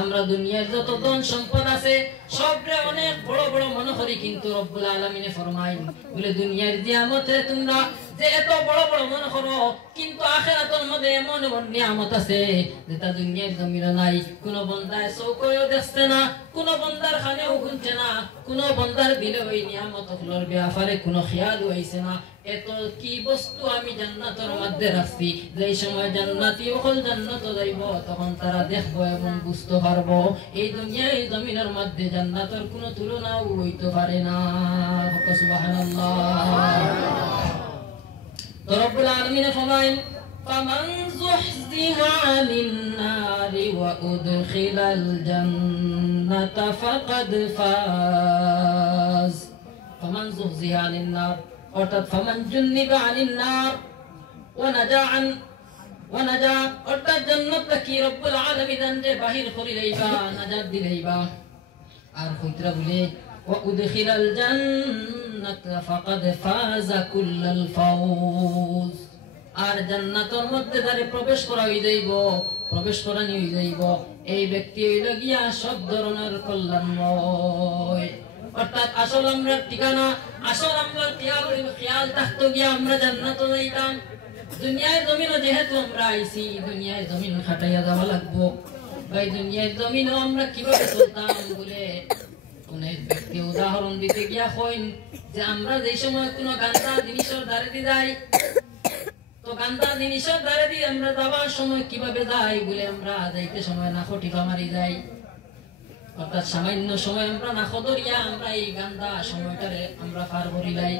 আমরা দুনিয়ার যত ধন সম্পদ আছে সবরে অনেক বড় বড় মনে করি, কিন্তু রব্বুল আলামিনে ফরমায়, বলে দুনিয়ার নিয়ামতে তোমরা যে এত বড় বড় মনে করো, কিন্তু আখিরাতের মধ্যে এমন এমন নিয়ামত আছে যেটা দুনিয়ার জমিনে নাই। কোন বান্দার চৌকয়ও দেখছে না, কোন বান্দার খানেও গুনছে না, কোন বান্দার দিলে ওই নিয়ামতগুলোর ব্যাপারে কোনো খেয়াল হইছে না। এত কি বস্তু আমি জান্নাতের মধ্যে রাখছি, যেই সময় জান্নাতি ওখানে জান্নাত যাইব তখন তারা দেখবো এবং বুঝতে পারবো এই দুনিয়ার জমিনের মধ্যে জান্নাতের কোনো তুলনাও হইতে পারে না। সুবহানাল্লাহ। তো রব্বুল আলামিন ফরমায়, ফামান যুহজিহা আনিন নারি ওয়া উদখিলাল জান্নাতা ফাকাদ ফাজ। ফামান যুহজিহা আনিন নার, অর্থাৎ ফামান জুন্নিবা আনিন নার ওয়া নাজা অর্থাৎ জান্নাত কি রব্বুল আলামিন যে বাহির করিলেইবা, নাজাত দিলেইবা। আর কইতরা বলে ওয়া উদখিলাল জান্নাতা ফাকাদ ফাজা কুল্লাল ফাউজ, আর জান্নাতের মধ্যে যারে প্রবেশ করা হই যাইব, প্রবেশ করানি হই যাইব, এই ব্যক্তি হইল গিয়া সব ধরনের কল্যাণময়। অর্থাৎ আসল আমরা ঠিকানা, আসল আমরা খেয়াল থাকতো গিয়া আমরা জান্নাতে যাইতাম। দুনিয়ার জমিনও যেহেতু আমরা আইছি, দুনিয়ার জমিন খাটাইয়া যাওয়া লাগবো। ভাই দুনিয়ার জমিনও আমরা কিভাবে চলতাম বলে কোন ব্যক্তি উদাহরণ দিতে গিয়া কইন যে আমরা যে সময় কোন গান্দা জিনিসের দ্বারে দিয়ে যাই, তো গান্দা জিনিসের দ্বারে দিয়ে আমরা যাওয়ার সময় কিভাবে যাই বলে আমরা যাইতে সময় না খটিফা মারি যাই, অর্থাৎ সামান্য সময় আমরা না খদরিয়া আমরা এই গান্দা সময়টারে আমরা পার করি যাই।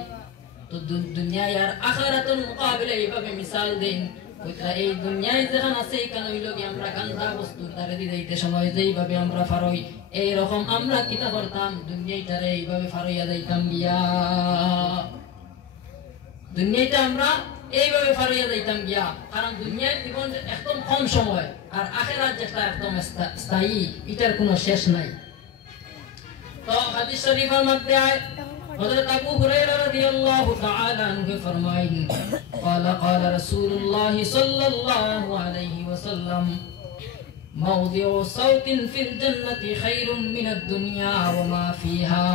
তো দুনিয়ায় আর আখিরাতের মোকাবিলায় এইভাবে মিসাল দেন, ওইটা এই দুনিয়ায় যেখানে আছে এখানে হইল কি আমরা গান্ধা বস্তু তারে দিতে সময় যেইভাবে আমরা ফারই এই রকম আমরা কিতা করতাম দুনিয়াটারে এইভাবে ফারইয়া যাইতাম গিয়া দুনিয়াটা আমরা এইভাবে ফারইয়া যাইতাম গিয়া কারণ দুনিয়ার জীবন একদম কম সময় আর আখিরাত যেটা একদম স্থায়ী এটার কোনো শেষ নাই তো হাদিস শরীফের মধ্যে حضرت ابو هريره رضي الله تعالى عنه فرمائیں قال قال رسول الله صلى الله عليه وسلم موضع صوت في الجنة خير من الدنيا وما فيها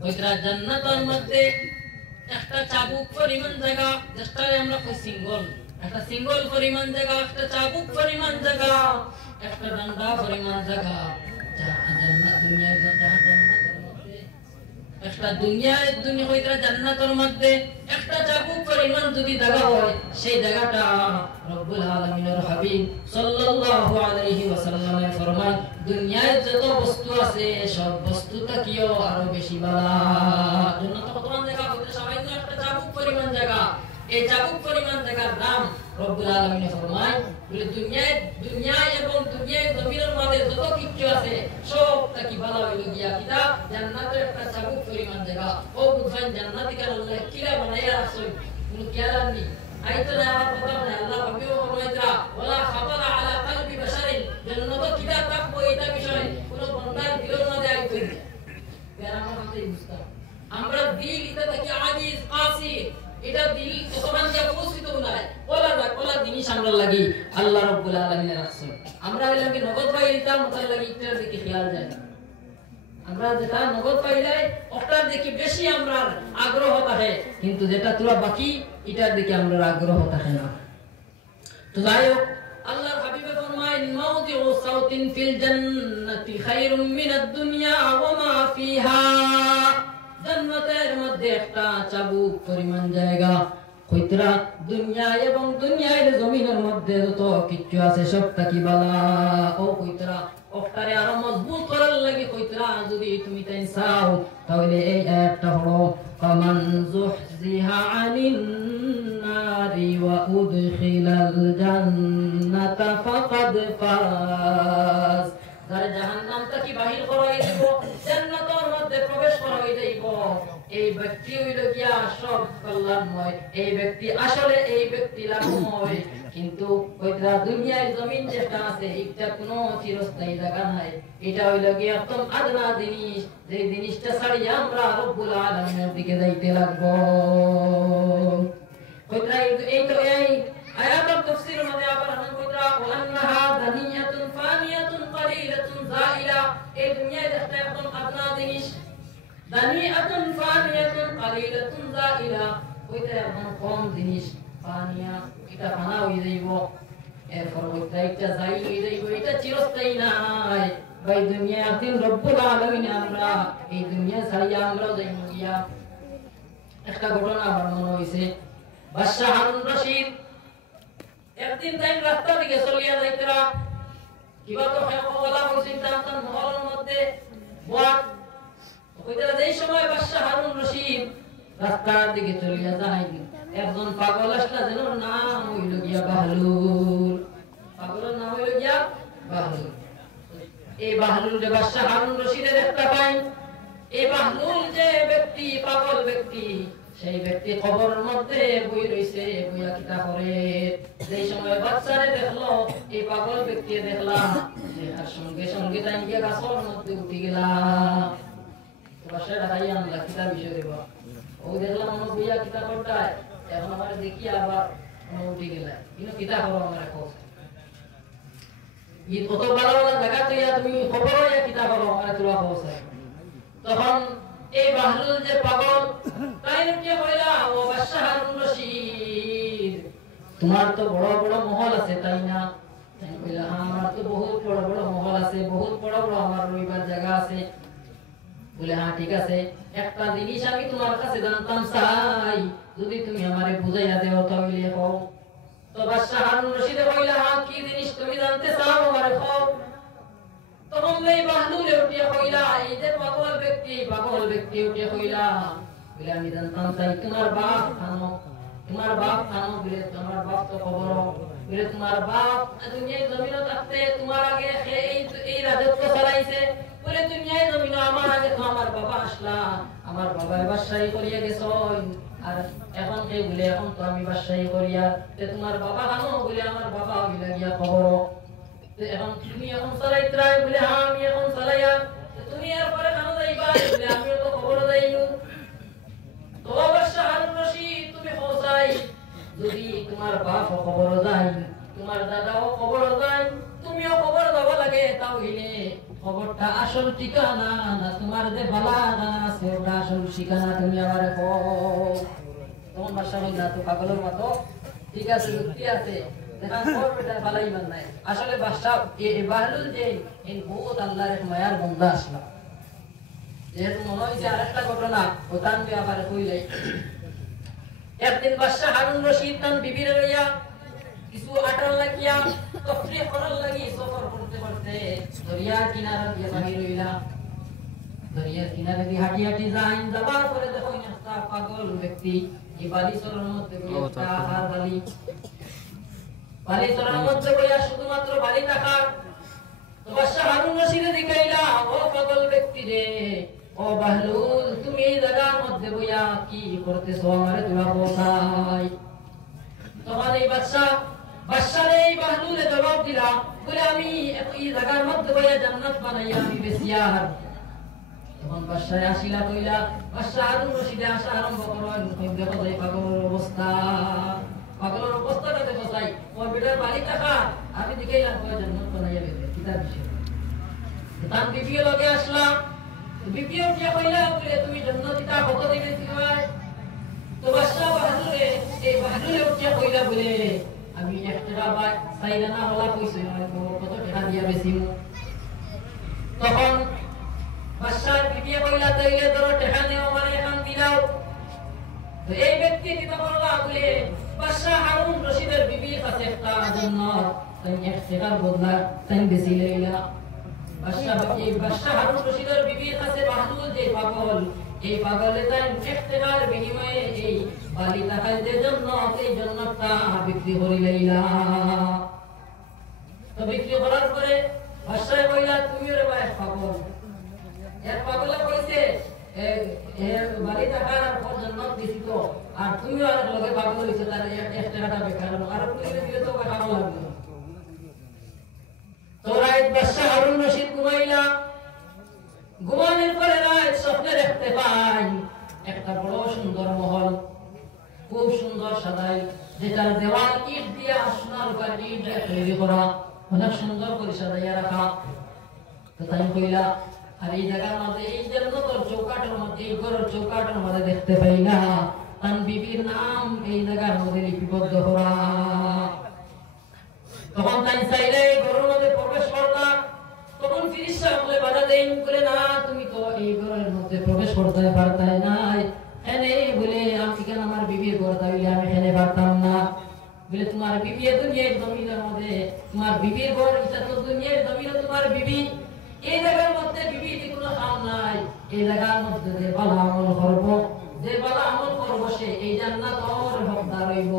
ওইটা জান্নাতের মধ্যে একটা চাবুক পরিমাণ জায়গা যেটারে আমরা কই সিঙ্গল পরিমাণ জায়গা একটা চাবুক পরিমাণ জায়গা একটা ডান্ডা পরিমাণ জায়গা জান্নাত দুনিয়ায় একটা দুনিয়া হইতে জান্নাতের মধ্যে একটা চাবুক পরিমাণ যদি জায়গা হয় সেই জায়গাটা রব্বুল আলামিনের হাবিব সাল্লাল্লাহু আলাইহি ওয়াসাল্লাম ফরমান দুনিয়ায় যত বস্তু আছে সব বস্তু থেকেও আরো বেশি বালা জান্নাত কত জায়গা হইতে সামান্য একটা চাবুক পরিমাণ জায়গা এই চাবুক পরিমাণ জায়গার নাম রব্বুল আলামিন ফরমান বলে দুনিয়া এবং দুনিয়ার জমিনের মধ্যে যত কিছু আছে সব থেকে ভালো হইল গিয়া কিতা জান্নাতের একটা চাবুক পরিমাণ জায়গা ও বুঝান জান্নাতি কার আল্লাহ কিরা বানাইয়া রাখছেন কোনো কিয়ালার নেই আইতো না আমার কথা না আল্লাহ ভাবিও ফরমাইতরা ওয়ালা খাতারা আলা কলবি বাশারিন জান্নাত কিতা থাকবো এটা বিষয় কোনো বান্দার দিলের মধ্যে আইতো না যারা আমাদের বুঝতা আমরা দিল এটা থেকে আজিজ কাসি এটা দিল কোরআন দিয়ে উপস্থিত নয় ওলা জিনিস আমরা লাগি আল্লাহ রাব্বুল আলামিনের রাসূল আমরা লাগি নগদ পাইতা মতার লাগি এটার দিকে খেয়াল যায় না আমরা যেটা নগদ পাইলাই ওটার দিকে বেশি আমরা আগ্রহ থাকে কিন্তু যেটা তোরা বাকি এটার দিকে আমরা আগ্রহ থাকে না তো যাই হোক আল্লাহর হাবিব ফরমায় মাউদিউ সাউতিন ফিল জান্নাতি খায়রুম মিনাদ দুনিয়া ওয়া মা ফিহা জান্নাতের মধ্যে একটা চাবুক পরিমাণ জায়গা কইতরা দুনিয়া এবং দুনিয়ার জমিনের মধ্যে যত কিছু আছে সবটা কি বালা ও কইতরা ওটারে আরো মজবুত করার লাগি কইতরা যদি তুমি তাই চাও তাহলে এই একটা হলো ফামান যুহজিহা আনিন নারি ওয়া উদখিলাল জান্নাতা ফাকাদ ফাজ যারা জাহান্নাম থেকে বাহির করা হইব জান্নাতের মধ্যে প্রবেশ করা হইব এই ব্যক্তি হইল গিয়া সব কল্যাণময় এই ব্যক্তি আসলে এই ব্যক্তি লাভময় কিন্তু ওইটা দুনিয়ার জমিন যেটা আছে এটা কোনো চিরস্থায়ী জায়গা নাই এটা হইল গিয়া একদম আদনা জিনিস যে জিনিসটা ছাড়িয়ে আমরা রব্বুল আলামিনের দিকে যাইতে লাগবো ওইটা এই তো এই আয়াতের তাফসীরের মধ্যে আবার আমরা কইরা ওয়ান্নাহা দানিয়াতুন ফানিয়াতুন কালিলাতুন যাইলা এই দুনিয়ায় একটা একদম আদনা জিনিস দানিয়াতুন ফানিয়াতুন কালিলাতুন যাইলা ওইটা একদম কম জিনিস ফানিয়া এটা ফানা হয়ে যাইব এরপর ওইটা একটা যাই হয়ে যাইব এটা চিরস্থায়ী নাই ভাই দুনিয়া দিন রব্বুল আলামিন আমরা এই দুনিয়া ছাড়িয়া আমরা যাইব গিয়া একটা ঘটনা আমার মনে হইছে বাদশা হারুন রশিদ একদিন তাই রাস্তা দিকে চলিয়া যাইতরা কিবা তো বলা হইছিল তার মহলের মধ্যে বট ওইটা যেই সময় বাদশা হারুন রশিদ রাস্তার দিকে চলিয়া যায় একজন পাগল আসলা যেন নাম হইল গিয়া বাহলুল পাগলের নাম হইল গিয়া বাহলুল এই বাহলুল যে বাদশা হারুন রশিদের একটা পাই এই বাহলুল যে ব্যক্তি পাগল ব্যক্তি সেই ব্যক্তি কবরের মধ্যে বই রইছে বইয়া কিতা করে যেই সময় বাচ্চারে দেখলো এই পাগল ব্যক্তি দেখলাম আর সঙ্গে সঙ্গে তাই গিয়ে গাছের মধ্যে উঠে গেলাম বাসায় ঢাকাই আনলা কিতা বিষয় দেব ও দেখলাম আমার বইয়া কিতা করতায় এখন আমার দেখি আবার উঠে গেলাম কিন্তু কিতা করো আমার খোঁজ কত ভালো ভালো জায়গা তুইয়া তুমি খবর হইয়া কিতা করো আমার তোরা খোঁজ তখন এই বাহলুল যে পাগল তাই কি কইলা ও বাদশা হারুন রশিদ তোমার তো বড় বড় মহল আছে তাই না তাই কইলা হ্যাঁ আমার তো বহুত বড় বড় মহল আছে বহুত বড় বড় আমার রইবার জায়গা আছে বলে হ্যাঁ ঠিক আছে একটা জিনিস আমি তোমার কাছে জানতাম চাই যদি তুমি আমারে বুঝাইয়া দেও তাহলে কও তো বাদশা হারুন রশিদ কইলা হ্যাঁ কি জিনিস তুমি জানতে চাও আমারে কও তখন এই বাহলুল উঠিয়া কইলা এই যে পাগল ব্যক্তি উঠিয়া কইলা বলে আমি জানতাম চাই তোমার বাপ খানো তোমার বাপ খানো বলে তোমার বাপ তো খবর বলে তোমার বাপ দুনিয়ায় জমিনে থাকতে তোমার আগে এই রাজত্ব চালাইছে বলে দুনিয়ায় জমিনে আমার আগে তো আমার বাবা আসলা আমার বাবা বাদশাহী করিয়া গেছো আর এখন কে বলে এখন তো আমি বাদশাহী করিয়া তে তোমার বাবা খানো বলে আমার বাবা হইলা গিয়া খবর এখন তুমি এখন চালাইতরাই বলে হ্যাঁ আমি এখন চালাইয়া তুমি এরপরে খানো যাইবা বলে আমিও তো খবর যাইনু তো অবশ্য হারুন রশিদ তুমি পৌঁছাই যদি তোমার বাপ খবর যায় তোমার দাদাও খবর যায় তুমিও খবর দেওয়া লাগে তাহলে খবরটা আসল ঠিকানা না তোমার যে বালা আছে ওটা আসল ঠিকানা তুমি আমারে কও তোমার ভাষা বললা তো পাগলের মতো ঠিক আছে যুক্তি আছে দেখা খবর বেটা বালাই মান নাই আসলে ভাষা এই বাহলুল যে এই বহুত আল্লাহর মায়ার বান্দা আসলা যেহেতু মনে হয়েছে আরেকটা ঘটনা ওটান দিয়ে আবার কইলাই একদিন বাদশা হারুন রশিদ তান বিবির লইয়া কিছু আটার লাগিয়া তফরিহ করার লাগি সফর করতে করতে দরিয়ার কিনারা দিয়ে বাহির হইলা দরিয়ার কিনারে দিয়ে হাঁটি হাঁটি যাই যাবার পরে দেখো একটা পাগল ব্যক্তি এই বালিচরের মধ্যে একটা হার বালিচরের মধ্যে বইয়া শুধুমাত্র বালি টাকা তো বাদশা হারুন রশিদে দেখাইলা ও পাগল ব্যক্তি রে ও বাহলুল তুমি এই জায়গার মধ্যে বইয়া কি করতেছো আমারে তোরা কোথায় তখন এই বাদশার এই বাহলুলে জবাব দিলা বলে আমি এই জায়গার মধ্যে বইয়া জান্নাত বানাইয়া আমি বেশিয়ার তখন বাদশায় আসিলা কইলা বাদশা হারুন রশিদে আসা আরম্ভ করলেন দেখো যাই পাগলের অবস্থাটা দেখো যাই ও বেটার বাড়ি টাকা আমি দেখাইলাম কয় জান্নাত বানাইয়া বেশি কিতাব বিষয় তান বিবিও লগে আসলাম বিবিও যে কইলা বলে তুমি জান্নাতিটা কত দিবেছি ভাই তো বাদশা বাহাদুরে এই বাহাদুরে যে কইলা বলে আমি একটা বা সাইরা না হলা কইছে কত টাকা দিয়া বেশি তখন বাদশার বিবিও কইলা তাইলে ধরো টাকা নেও মানে এখন দিলাও তো এই ব্যক্তি কি তো বলবা বলে বাদশা হারুন রশিদের বিবির কাছে একটা জান্নাত তাই এক টাকার বদলা তাই বেশি লইলা বাদশা হারুন রশিদের বিবির কাছে বাহাদুর যে পাগল এই পাগলে তাই এক টাকার বিনিময়ে এই বালি টাকায় যে জান্নাত এই জান্নাতটা বিক্রি করে লইলা তো বিক্রি করার পরে বাদশা কইলা তুমি রে ভাই পাগল এক পাগলে কইছে এ বালি টাকার পর জান্নাত দিছি তো আর তুমি আর লগে পাগল হইছে তার এক টাকাটা বেকার আর তুমি দিলে তো খারাপ লাগবে তো রাত বাদশা হারুন রশিদ ঘুমাইলা ঘুমানোর পরে রাত স্বপ্নে দেখতে পাই একটা বড় সুন্দর মহল খুব সুন্দর সাজাই যেটার দেওয়াল ইট দিয়ে সোনার উপর ইট দিয়ে তৈরি করা অনেক সুন্দর করে সাজাইয়া রাখা তো তাই কইলা আর এই জায়গার মধ্যে এই জান্নাতের চৌকাটের মধ্যে এই ঘরের চৌকাটের মধ্যে দেখতে পাই না তান বিবির নাম এই জায়গার মধ্যে লিপিবদ্ধ করা তখন তাই চাইলে ঘরের মধ্যে প্রবেশ করতা তখন ফিরিস্তা বলে বাধা দেন বলে না তুমি তো এই ঘরের মধ্যে প্রবেশ করতে পারতে নাই এনে বলে আমি কেন আমার বিবির ঘর তাইলে আমি এখানে পারতাম না বলে তোমার বিবি দুনিয়ার জমিনের মধ্যে তোমার বিবির ঘর এটা তো দুনিয়ার জমিনে তোমার বিবি এই জায়গার মধ্যে বিবির কোনো কাম নাই এই জায়গার মধ্যে যে ভালো আমল করব যে ভালো আমল করব সে এই জান্নাত ওর হকদার হইব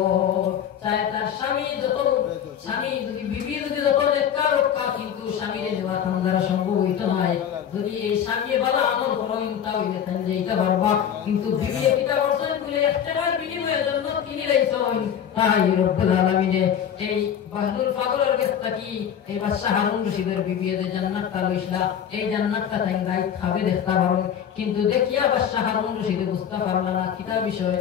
চাই তার স্বামী যদি বিবি যদি যত নেককার হোক কিন্তু স্বামীর দেওয়া তার সম্ভব হইতো নাই যদি এই স্বামী ভালো আমল করেন তাহলে তাই যেতে পারবা কিন্তু বিবি এটা করছেন বলে একটার বিনিময়ে জন্য তিনি লাইছেন তাই রব্বুল আলামিনে এই বাহদুর পাগলের কাছে কি এই বাদশা হারুন রশিদের বিবি যে জান্নাতটা লইছলা এই জান্নাতটা তাই গাই খাবে দেখতে পারো কিন্তু দেখিয়া বাদশা হারুন রশিদে বুঝতে পারল না কিটা বিষয়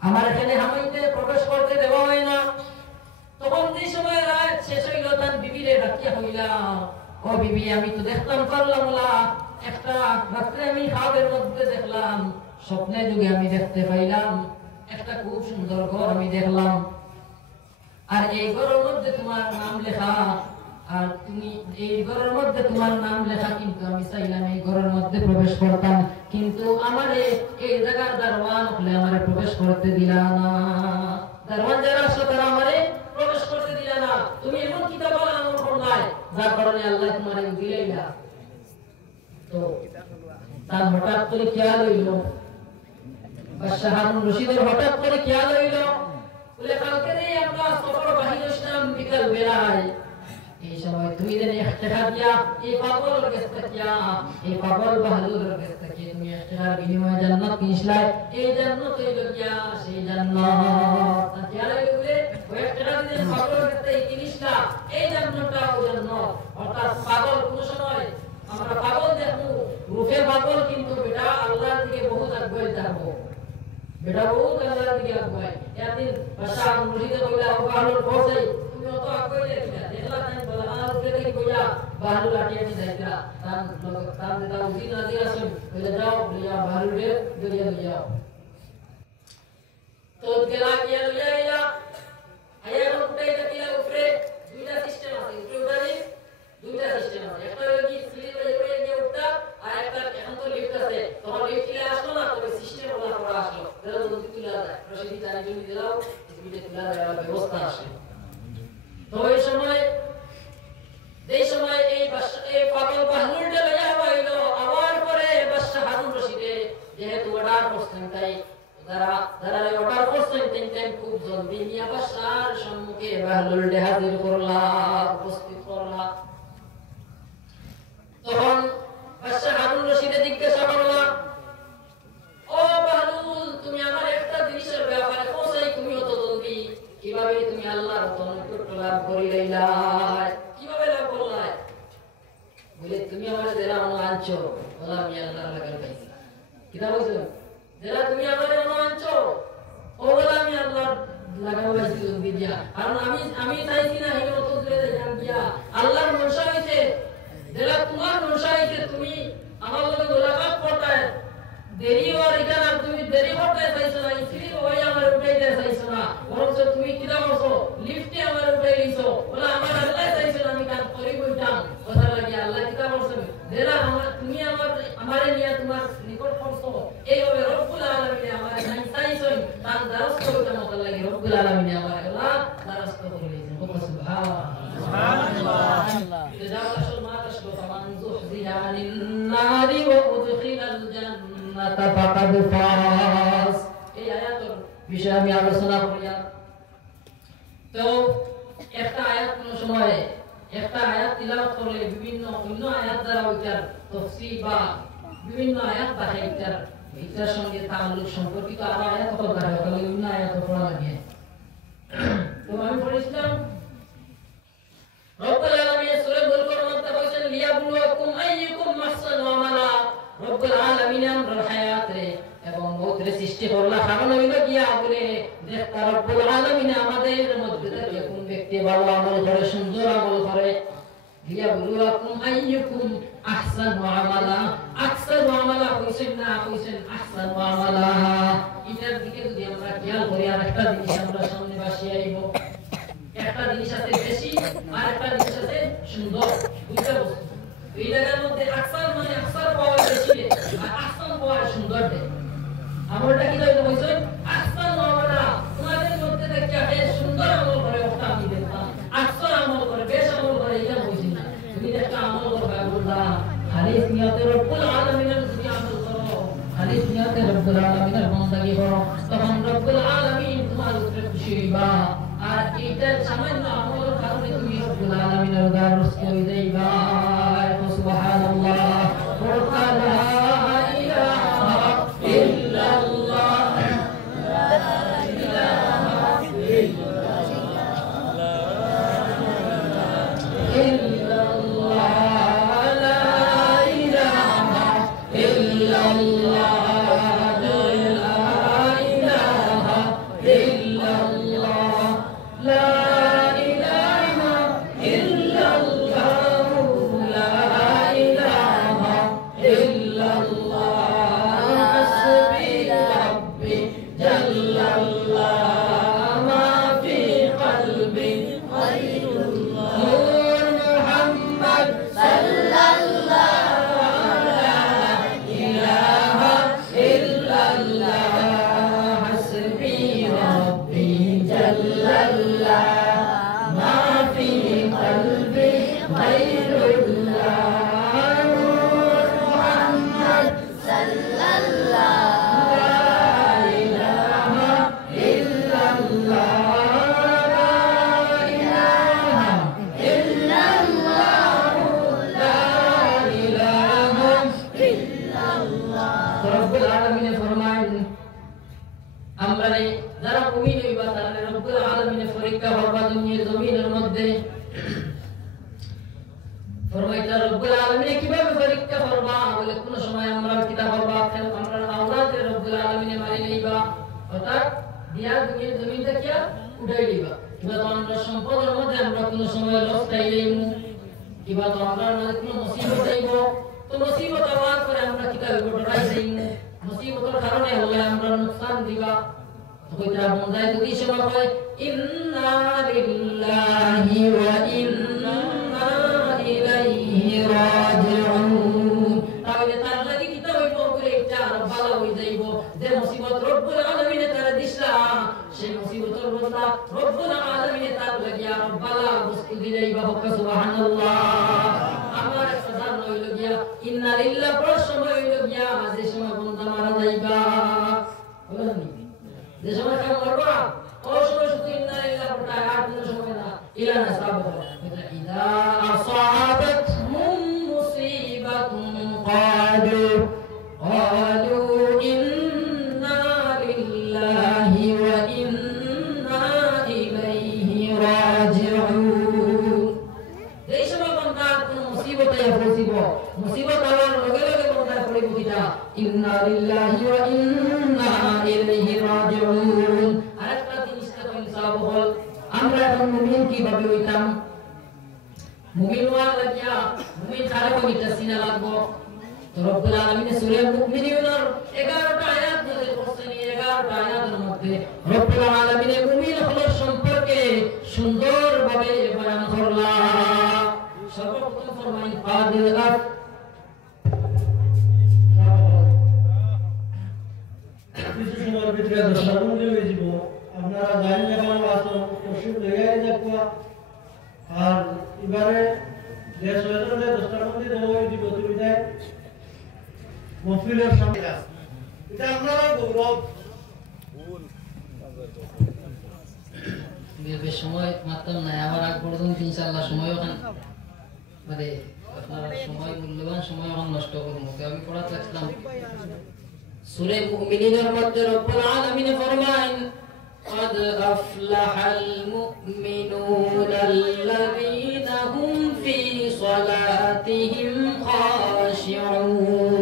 আমার এখানে হামাইতে প্রবেশ করতে দেওয়া হয় না তখন যে সময় রাত শেষ হইল তার বিবিরে ডাকিয়া হইলা ও বিবি আমি তো দেখতাম পারলাম না একটা রাত্রে আমি খাবের মধ্যে দেখলাম স্বপ্নে যুগে আমি দেখতে পাইলাম একটা খুব সুন্দর ঘর আমি দেখলাম আর এই ঘরের মধ্যে তোমার নাম লেখা আর তুমি এই ঘরের মধ্যে তোমার নাম লেখা কিন্তু আমি চাইলাম এই ঘরের মধ্যে প্রবেশ করতাম কিন্তু আমারে এই জায়গার দারওয়ান হলে আমারে প্রবেশ করতে দিলা না দারওয়ান যারা আসলো তারা আমারে প্রবেশ করতে দিলা না তুমি এমন কিতাব আমল করলাই যার কারণে আল্লাহ তোমারে দিলেই না তো তার হঠাৎ করে খেয়াল হইল বাদশাহ হারুন রশিদের হঠাৎ করে খেয়াল হইল, বলে কালকে নেই আমরা সফর বাহিনী ইসলাম বিকাল বেলায়, এই সময় তুমি দেন ইখতিরা দিয়া এই পাগল গেস্তা কিয়া, এই পাগল বাহাদুর গেস্তা কি তুমি ইখতিরার বিনিময়ে জান্নাত কিনছলাই, এই জান্নাত হইল গিয়া সেই জান্নাত। খেয়াল হইল বলে ওই ইখতিরা দিন পাগল গেস্তা এই কিনছলা, এই জান্নাতটা ও জান্নাত। অর্থাৎ পাগল কোন সময় আমরা পাগল দেখো রূপে পাগল, কিন্তু বেটা আল্লাহর দিকে বহুত আগুয়ে যাবো, বেটা বহুত আল্লাহর দিকে আগুয়ে। একদিন বাদশাহ মুর্শিদে কইলা ও বাহাদুর ফৌজাই তুমি অত আগুয়ে দেখলা, দেখলা তাই বলা আর উপরে থেকে কইলা বাহাদুর লাঠিয়া দি যাইতা, তার নেতা উজি নাজি আসুন কইলা যাও লিয়া বাহাদুরে দরিয়া লিয়াও। তো গেলা গিয়া লিয়া আয়া উঠে গিয়া উপরে দুইটা সিস্টেম আছে, উপরে উঠারি দুইটা সিস্টেম আছে, একটা হলো কি সিঁড়ি উপরে গিয়ে উঠতা, আর একটা এখন তো লিফট আছে, তখন লিফট দিয়ে আসলো না, তবে সিস্টেম ওলা করা আসলো, তাহলে যদি তুলা যায় রশিদি টানি জমি দিলাও স্পিডে তুলা যাওয়ার ব্যবস্থা আসে। তো এই সময় এই পাগল বাহলুরটা লইয়া হইল, আবার পরে বাদশাহ হারুন রশিদে যেহেতু অর্ডার করছেন, তাই যারা অর্ডার করছেন তেন খুব জলদি নিয়ে বাদশাহর সম্মুখে বাহলুরটা হাজির করলা, উপস্থিত করলা। তখন বাদশাহ হারুন রশিদে জিজ্ঞাসা করলা, ও বাহলুল তুমি আমার একটা জিনিসের ব্যাপারে পৌঁছাই তুমি অত জলদি কিভাবে তুমি আল্লাহর নৈকট্য লাভ করিলা, কিভাবে লাভ করলা? বলে তুমি আমার যারা মনে আনছো ওলা আমি আল্লাহর লাগার পাইছি, কিতা বলছো যারা তুমি আমার মনে আনছো ওগুলা আমি আল্লাহর লাগার পাইছি জলদি দিয়া, কারণ আমি চাইছি না এই অত দূরে যাইতাম গিয়া, আল্লাহর মনসা হইছে যারা তোমার মনসা হইছে তুমি আমার লগে মোলাকাত করতে দেরি হওয়ার এখানে তুমি দেরি করতে চাইছো না, ইসিলি ওই আমার উঠাইতে চাইছো না, বরঞ্চ তুমি কিতা করছো লিফটে আমার উঠাই দিছো, বলে আমার আল্লাহ চাইছো আমি কাজ করি বইতাম, কথা লাগে আল্লাহ কিতা করছো যারা তুমি আমারে নিয়ে তোমার নিকট করছো, এইভাবে রব্বুল আলামিন আমার চাইছো তার দ্বারস্থ হইতে মত লাগে, রব্বুল আলামিন আমার আল্লাহ দ্বারস্থ করে দিয়েছেন। সুবহানাল্লাহ সুবহানাল্লাহ। জাযাকাল মা তাশকু ফামান যুহজিহা আনিন নারি ওয়া উদখিলাল জান্নাতা ফাকাদ ফাজ। এই আয়াতের বিষয়ে আমি আলোচনা করিয়া, তো একটা আয়াত কোন সময় একটা আয়াত তিলাওয়াত করলে বিভিন্ন অন্য আয়াত দ্বারা ওইটার তাফসীর বা বিভিন্ন আয়াত থাকে এটার সঙ্গে তাআল্লুক সম্পর্কিত আরো আয়াত কত থাকে, তাহলে বিভিন্ন আয়াত পড়া লাগে। তো আমি পড়েছিলাম রব্বুল আলামিন সূরা বুলকার মধ্যে বলেছেন লিয়াবলুয়াকুম আইয়ুকুম আহসানু আমালা, রব্বুল আলামিন আমরার হায়াতে এবং মৌতের সৃষ্টি করলা কারণ হইল গিয়া বলে দেখতা রব্বুল আলামিন আমাদের মধ্যে থেকে কোন ব্যক্তি ভালো আমল করে সুন্দর আমল করে, লিয়াবলুয়াকুম আইয়ুকুম আহসানু আমালা, আহসানু আমালা কইছেন না কইছেন আহসানু আমালা। এটার দিকে যদি আমরা খেয়াল করি আর একটা জিনিস আমরা সামনে বাসিয়ে আইব, একটা জিনিস আছে বেশি আর একটা জিনিস আছে সুন্দর, দুইটা বস্তু, এই জায়গার মধ্যে আকসার মানে আকসার পাওয়া বেশি আর আহসান পাওয়া সুন্দর দেয়। আমলটা কি হইতো কইছেন আহসান আমলা, তোমাদের মধ্যে থেকে কে সুন্দর আমল করে ওটা আমি দেখতাম, আকসার আমল করে বেশ আমল করে এটা কইছেন না, তুমি একটা আমল করবে বললা খালিস নিয়তে রব্বুল আলামিনের যদি আমল করো, খালিস নিয়তে রব্বুল আলামিনের বন্দেগী করো, তখন রব্বুল আলামিন তোমার উপরে খুশি হইবা, আর এটা সামান্য আমলের কারণে তুমি রব্বুল আলামিনের দ্বারস্থ হয়ে যাইবা। সুবহানাল্লাহ ওয়া লা ইলাহা ইল্লাল্লাহ লা ইলাহা ইল্লাল্লাহ লা ইলাহা ইল্লাল্লাহ মধ্যে ফরমাইতা রব্বুল আলামিন কিভাবে পরীক্ষা করবা বলে কোন সময় আমরা কিতাব করবা আমরা আওলাদের রব্বুল আলামিনে মারি লইবা অর্থাৎ দিয়া জমিন দেখিয়া উঠাই দিবা কিবা তো আমরা সম্পদের মধ্যে আমরা কোন সময় লস খাইলেইমু কিবা তো আমরা মধ্যে কোন মুসিবত আইব তো মুসিবত আওয়াজ করে আমরা কিতাবে ডরাই যাইমু মুসিবতের কারণে হলে আমরা নুকসান দিবা কইরা বন্দায় যদি সময় হয় ইন্না লিল্লাহি ওয়া ইন্না ইলাইহি রাজিউন তাহলে তার লাগি কিতাব হইব বলে একটা ভালো হই যাইব যে মুসিবত রব্বুল আলামিন তার দিশা সেই মুসিবতের বদলা রব্বুল আলামিন তার লাগি আর ভালো বস্তু দিলাইবা হক সুবহানাল্লাহ আমার সাজান হইল গিয়া ইন্না লিল্লাহি পর সময় হইল গিয়া যে সময় বন্দা মারা যাইবা বলেন যে সময় কাম করবা ও সময় শুধু ইন্না লিল্লাহি পড়তা আর কোন সময় না ইলা না সাবব ইদা আসাবাতহুম মুসিবাতুন ক্বালু ইন্না লিল্লাহি ওয়া ইন্না ইলাইহি রাজিউন এই সময় বান্দা কোন মুসিবতে পড়িব মুসিবত আওয়ার লগে লগে বান্দা পড়িব কিটা ইন্না লিল্লাহি ওয়া ইন্না ইলাইহি রাজিউন আরেকটা জিনিস তো ইনসাফ হল আমরা এখন মুমিন কিভাবে হইতাম মুমিন হওয়া লাগিয়া মুমিন খারাপ হইতা সিনা লাগবো তো রব্বুল আলামিন সূরা মুমিনুনের 11টা আয়াত নাযিল করছেন 11টা আয়াতের মধ্যে রব্বুল আলামিন মুমিন হলো সম্পর্কে সুন্দরভাবে বয়ান করলেন সর্বপ্রথম ফরমাইন কাদিল আফ কিছু সময়ের ভিতরে দর্শকবন্দি হয়ে যাব আপনারা জানেন যখন আসো পশুর লেগে যাবো আর এবারে যে সহজে দর্শকবন্দি দেওয়া হয়ে দিব তুমি যাই মফিলের সামনে এটা আপনারা গৌরব বেশ সময় মাত্র নাই আবার আগ পর্যন্ত ইনশাআল্লাহ সময় ওখান মানে আপনারা সময় মূল্যবান সময় ওখান নষ্ট করবো আমি পড়া চাচ্ছিলাম সূরা মুমিনুনের মধ্যে রব্বুল আলামিন ফরমান قد أفلح المؤمنون الذين هم في صلاتهم خاشعون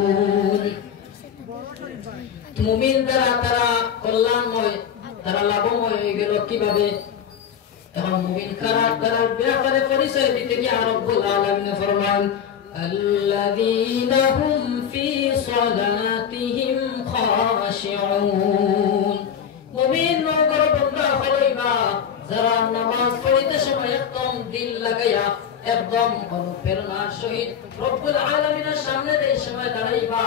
মুমিন তারা কল্যাণময় তারা লাভময় হয়ে গেল কিভাবে এখন মুমিন খারাপ তারা ব্যাপারে পরিচয় দিতে গিয়ে রব্বুল আলামিন ফরমান الذين هم في صلاتهم خاشعون মুমিন নগর বন্ধা হইবা যারা নামাজ পড়িতে সময় একদম দিল লাগায়া একদম অনুপ্রেরণার সহিত রব্বুল আলামিনের সামনে এই সময় দাঁড়াইবা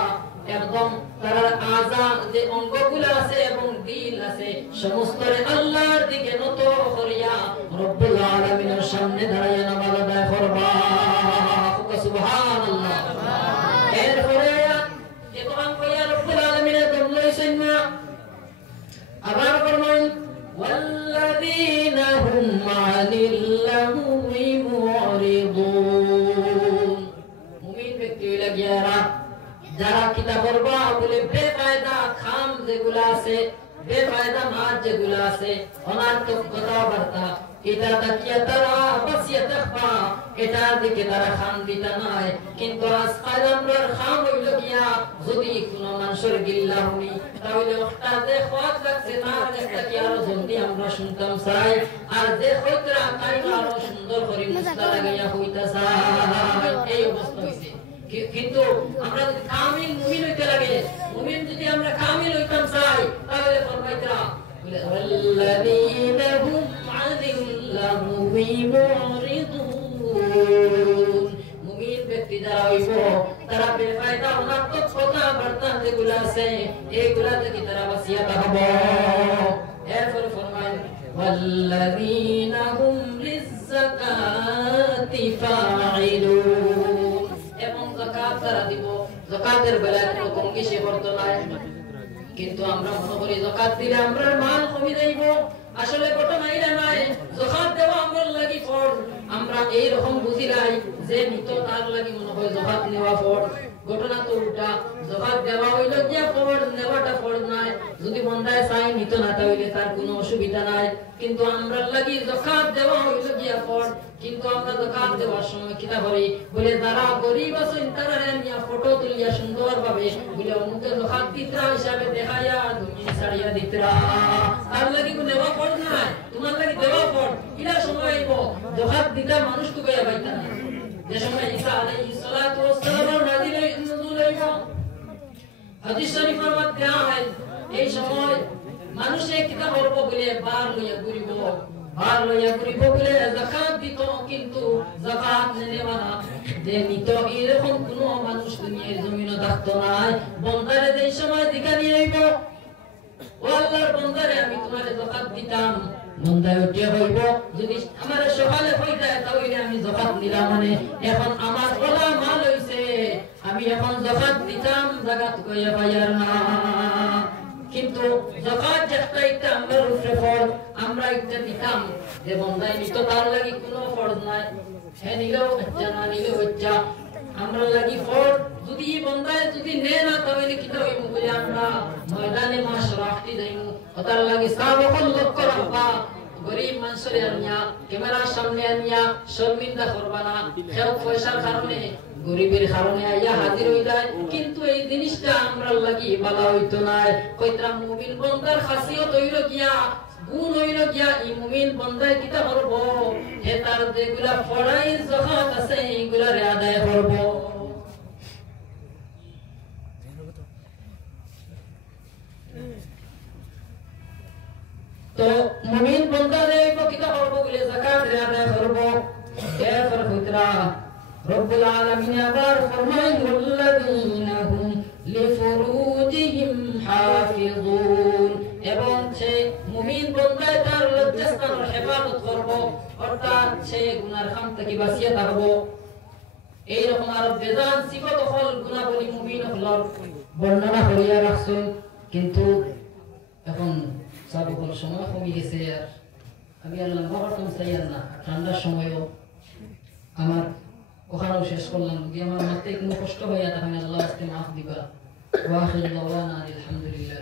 একদম তার আযান যে অঙ্গগুলো আছে এবং দিল আছে সমস্ত আল্লাহর দিকে নত করিয়া রব্বুল আলামিনের সামনে দাঁড়াইয়া নামাজ আদায় করবা সুবহানাল্লাহ এরপরে এই কোরআন কইয়া রব্বুল আলামিনের দম লইছেন না আবার ফরমান ওয়াল্লাযীনা হুম আনিল লাহwi মুরিদুন মুমিন ব্যক্তি লাগিয়ারা যারা কিতাব পড়বা বলে বেফায়দা খাম যেগুলো আছে বেফায়দা মাছ যেগুলো আছে অনার্থক কথাবার্তা এটা তাকিয়া তারা বাসিয়া থাকবা এটার দিকে তারা খাম দিতা নাই কিন্তু আজকাল আমরা খাম হইল গিয়া যদি কোনো মানুষের গিল্লা হই তাহলে ওটা যে খোয়াত লাগছে তার কাছে কি আরো জলদি আমরা শুনতাম চাই আর যে হইতরা তাই আরো সুন্দর করে মুস্তা লাগাইয়া হইতা চাই এই অবস্থা হইছে কিন্তু আমরা যদি কামিল মুমিন হইতে লাগে মুমিন যদি আমরা কামিল হইতাম চাই তাহলে ফরমাইতরা والذين هم عن اللغو معرضون মুমিন ব্যক্তি যারা হইব তারা বেফায়দা অনার্থক কথাবার্তা যেগুলো আছে এগুলা থেকে তারা বাঁচিয়া থাকবে এরপর ফরমান والذين هم للزكاة فاعلون এবং যাকাত যারা দিব যাকাতের বেলায় কোনো কম বেশি করতে নাই কিন্তু আমরা মনে করি যাকাত দিলে আমরা মাল কমে যাইব আসলে ঘটনা এটা নাই যাকাত দেওয়া আমার লাগি ফরজ আমরা এই রকম বুঝি নাই যে নিত তার লাগি মনে হয় যাকাত নেওয়া ফরজ ঘটনা তো উল্টা যাকাত দেওয়া হইল যে ফরজ নেওয়াটা ফরজ নাই যদি বন্দায় চাই নিত না তাহলে তার কোনো অসুবিধা নাই কিন্তু আমরা লাগি যাকাত দেওয়া হইল যে ফরজ কিন্তু আমরা যাকাত দেওয়ার সময় কিতা করি বলে যারা গরিব আছেন তারা নিয়া ফটো তুলিয়া সুন্দরভাবে বলে অমুকে যাকাত দিতরা হিসাবে দেখাইয়া দুনিয়া ছাড়িয়া দিতরা আর লাগি কোন দেওয়া পড় না তোমার লাগি দেওয়া পড় কিলা সময় আইব যাকাত দিতা মানুষ তো গয়া বাইতা না যে সময় ঈসা আলাইহিস সালাতু ওয়াস সালাম নাজিল হইব হাদিস শরীফের মধ্যে আছে এই সময় মানুষে কিতা করব বলে বার লইয়া ঘুরিব বলে যাকাত দিত কিন্তু যাকাত নেওয়া না যে নিত এরকম কোন মানুষ দুনিয়ার জমিনে থাকতো না বন্দারে এই সময় দিকা নিয়ে আইব ও আল্লাহর বন্দারে আমি তোমারে যাকাত দিতাম বন্দায় উঠে হইব যদি আমার সকালে হই যায় তাহলে আমি যাকাত নিলাম মানে এখন আমার ওলা মাল হইছে আমি এখন যাকাত দিতাম যাকাত কইয়া পাইয়ার না কিন্তু যাকাত যেটা এটা আমরা উপরে ফরজ আমরা এটা দিতাম যে বন্দায় নিত তার লাগি কোনো ফরজ নাই সে নিলেও জানা নিলেও হচ্ছা আমরা লাগি ফরজ যদি বন্দায় যদি নে না তাহলে কি হইব বলে আমরা ময়দানে মাস রাখতে যাইমু তার লাগি সাবকল লক্ষ রাখবা গরিব মানুষের আনিয়া ক্যামেরার সামনে আনিয়া শর্মিন্দা করবা না খেয়াল পয়সার কারণে গরিবের কারণে আইয়া হাজির হই যায় কিন্তু এই জিনিসটা আমরা লাগি বালা হইতো না কইতরা মুমিন বন্দার খাসিয়ত হইল গিয়া গুণ হইল গিয়া এই মুমিন বন্দায় কিতা করব হে তার যেগুলা ফরাইজ যাকাত আছে এইগুলা আদায় করব তো মুমিন বন্দারে কিতা করব বলে যাকাত আদায় করব এরপর কইতরা রব্বুল আলামিন আবার ফরমান ওয়াল্লাযীনা হুম লিফুরুজিহিম হাফিজুন এবং সে মুমিন বন্দায় তার লজ্জাস্থানের হেফাজত করব অর্থাৎ সে গুনার খাম থেকে বাঁচিয়ে থাকব এই রকম আর বেজান সিফত হল গুনাহবলী মুমিন হলর বর্ণনা করিয়া রাখছেন কিন্তু এখন সাবকল সময় কমে গেছে আর আমি আর লম্বা করতাম চাই না ঠান্ডার সময়ও আমার ওখানেও শেষ করলাম যে আমার মাত্রে কোনো কষ্ট হইয়া তখন আল্লাহ আজকে মাফ দিবা ওয়া আখিরু দাওয়ানা আলহামদুলিল্লাহ।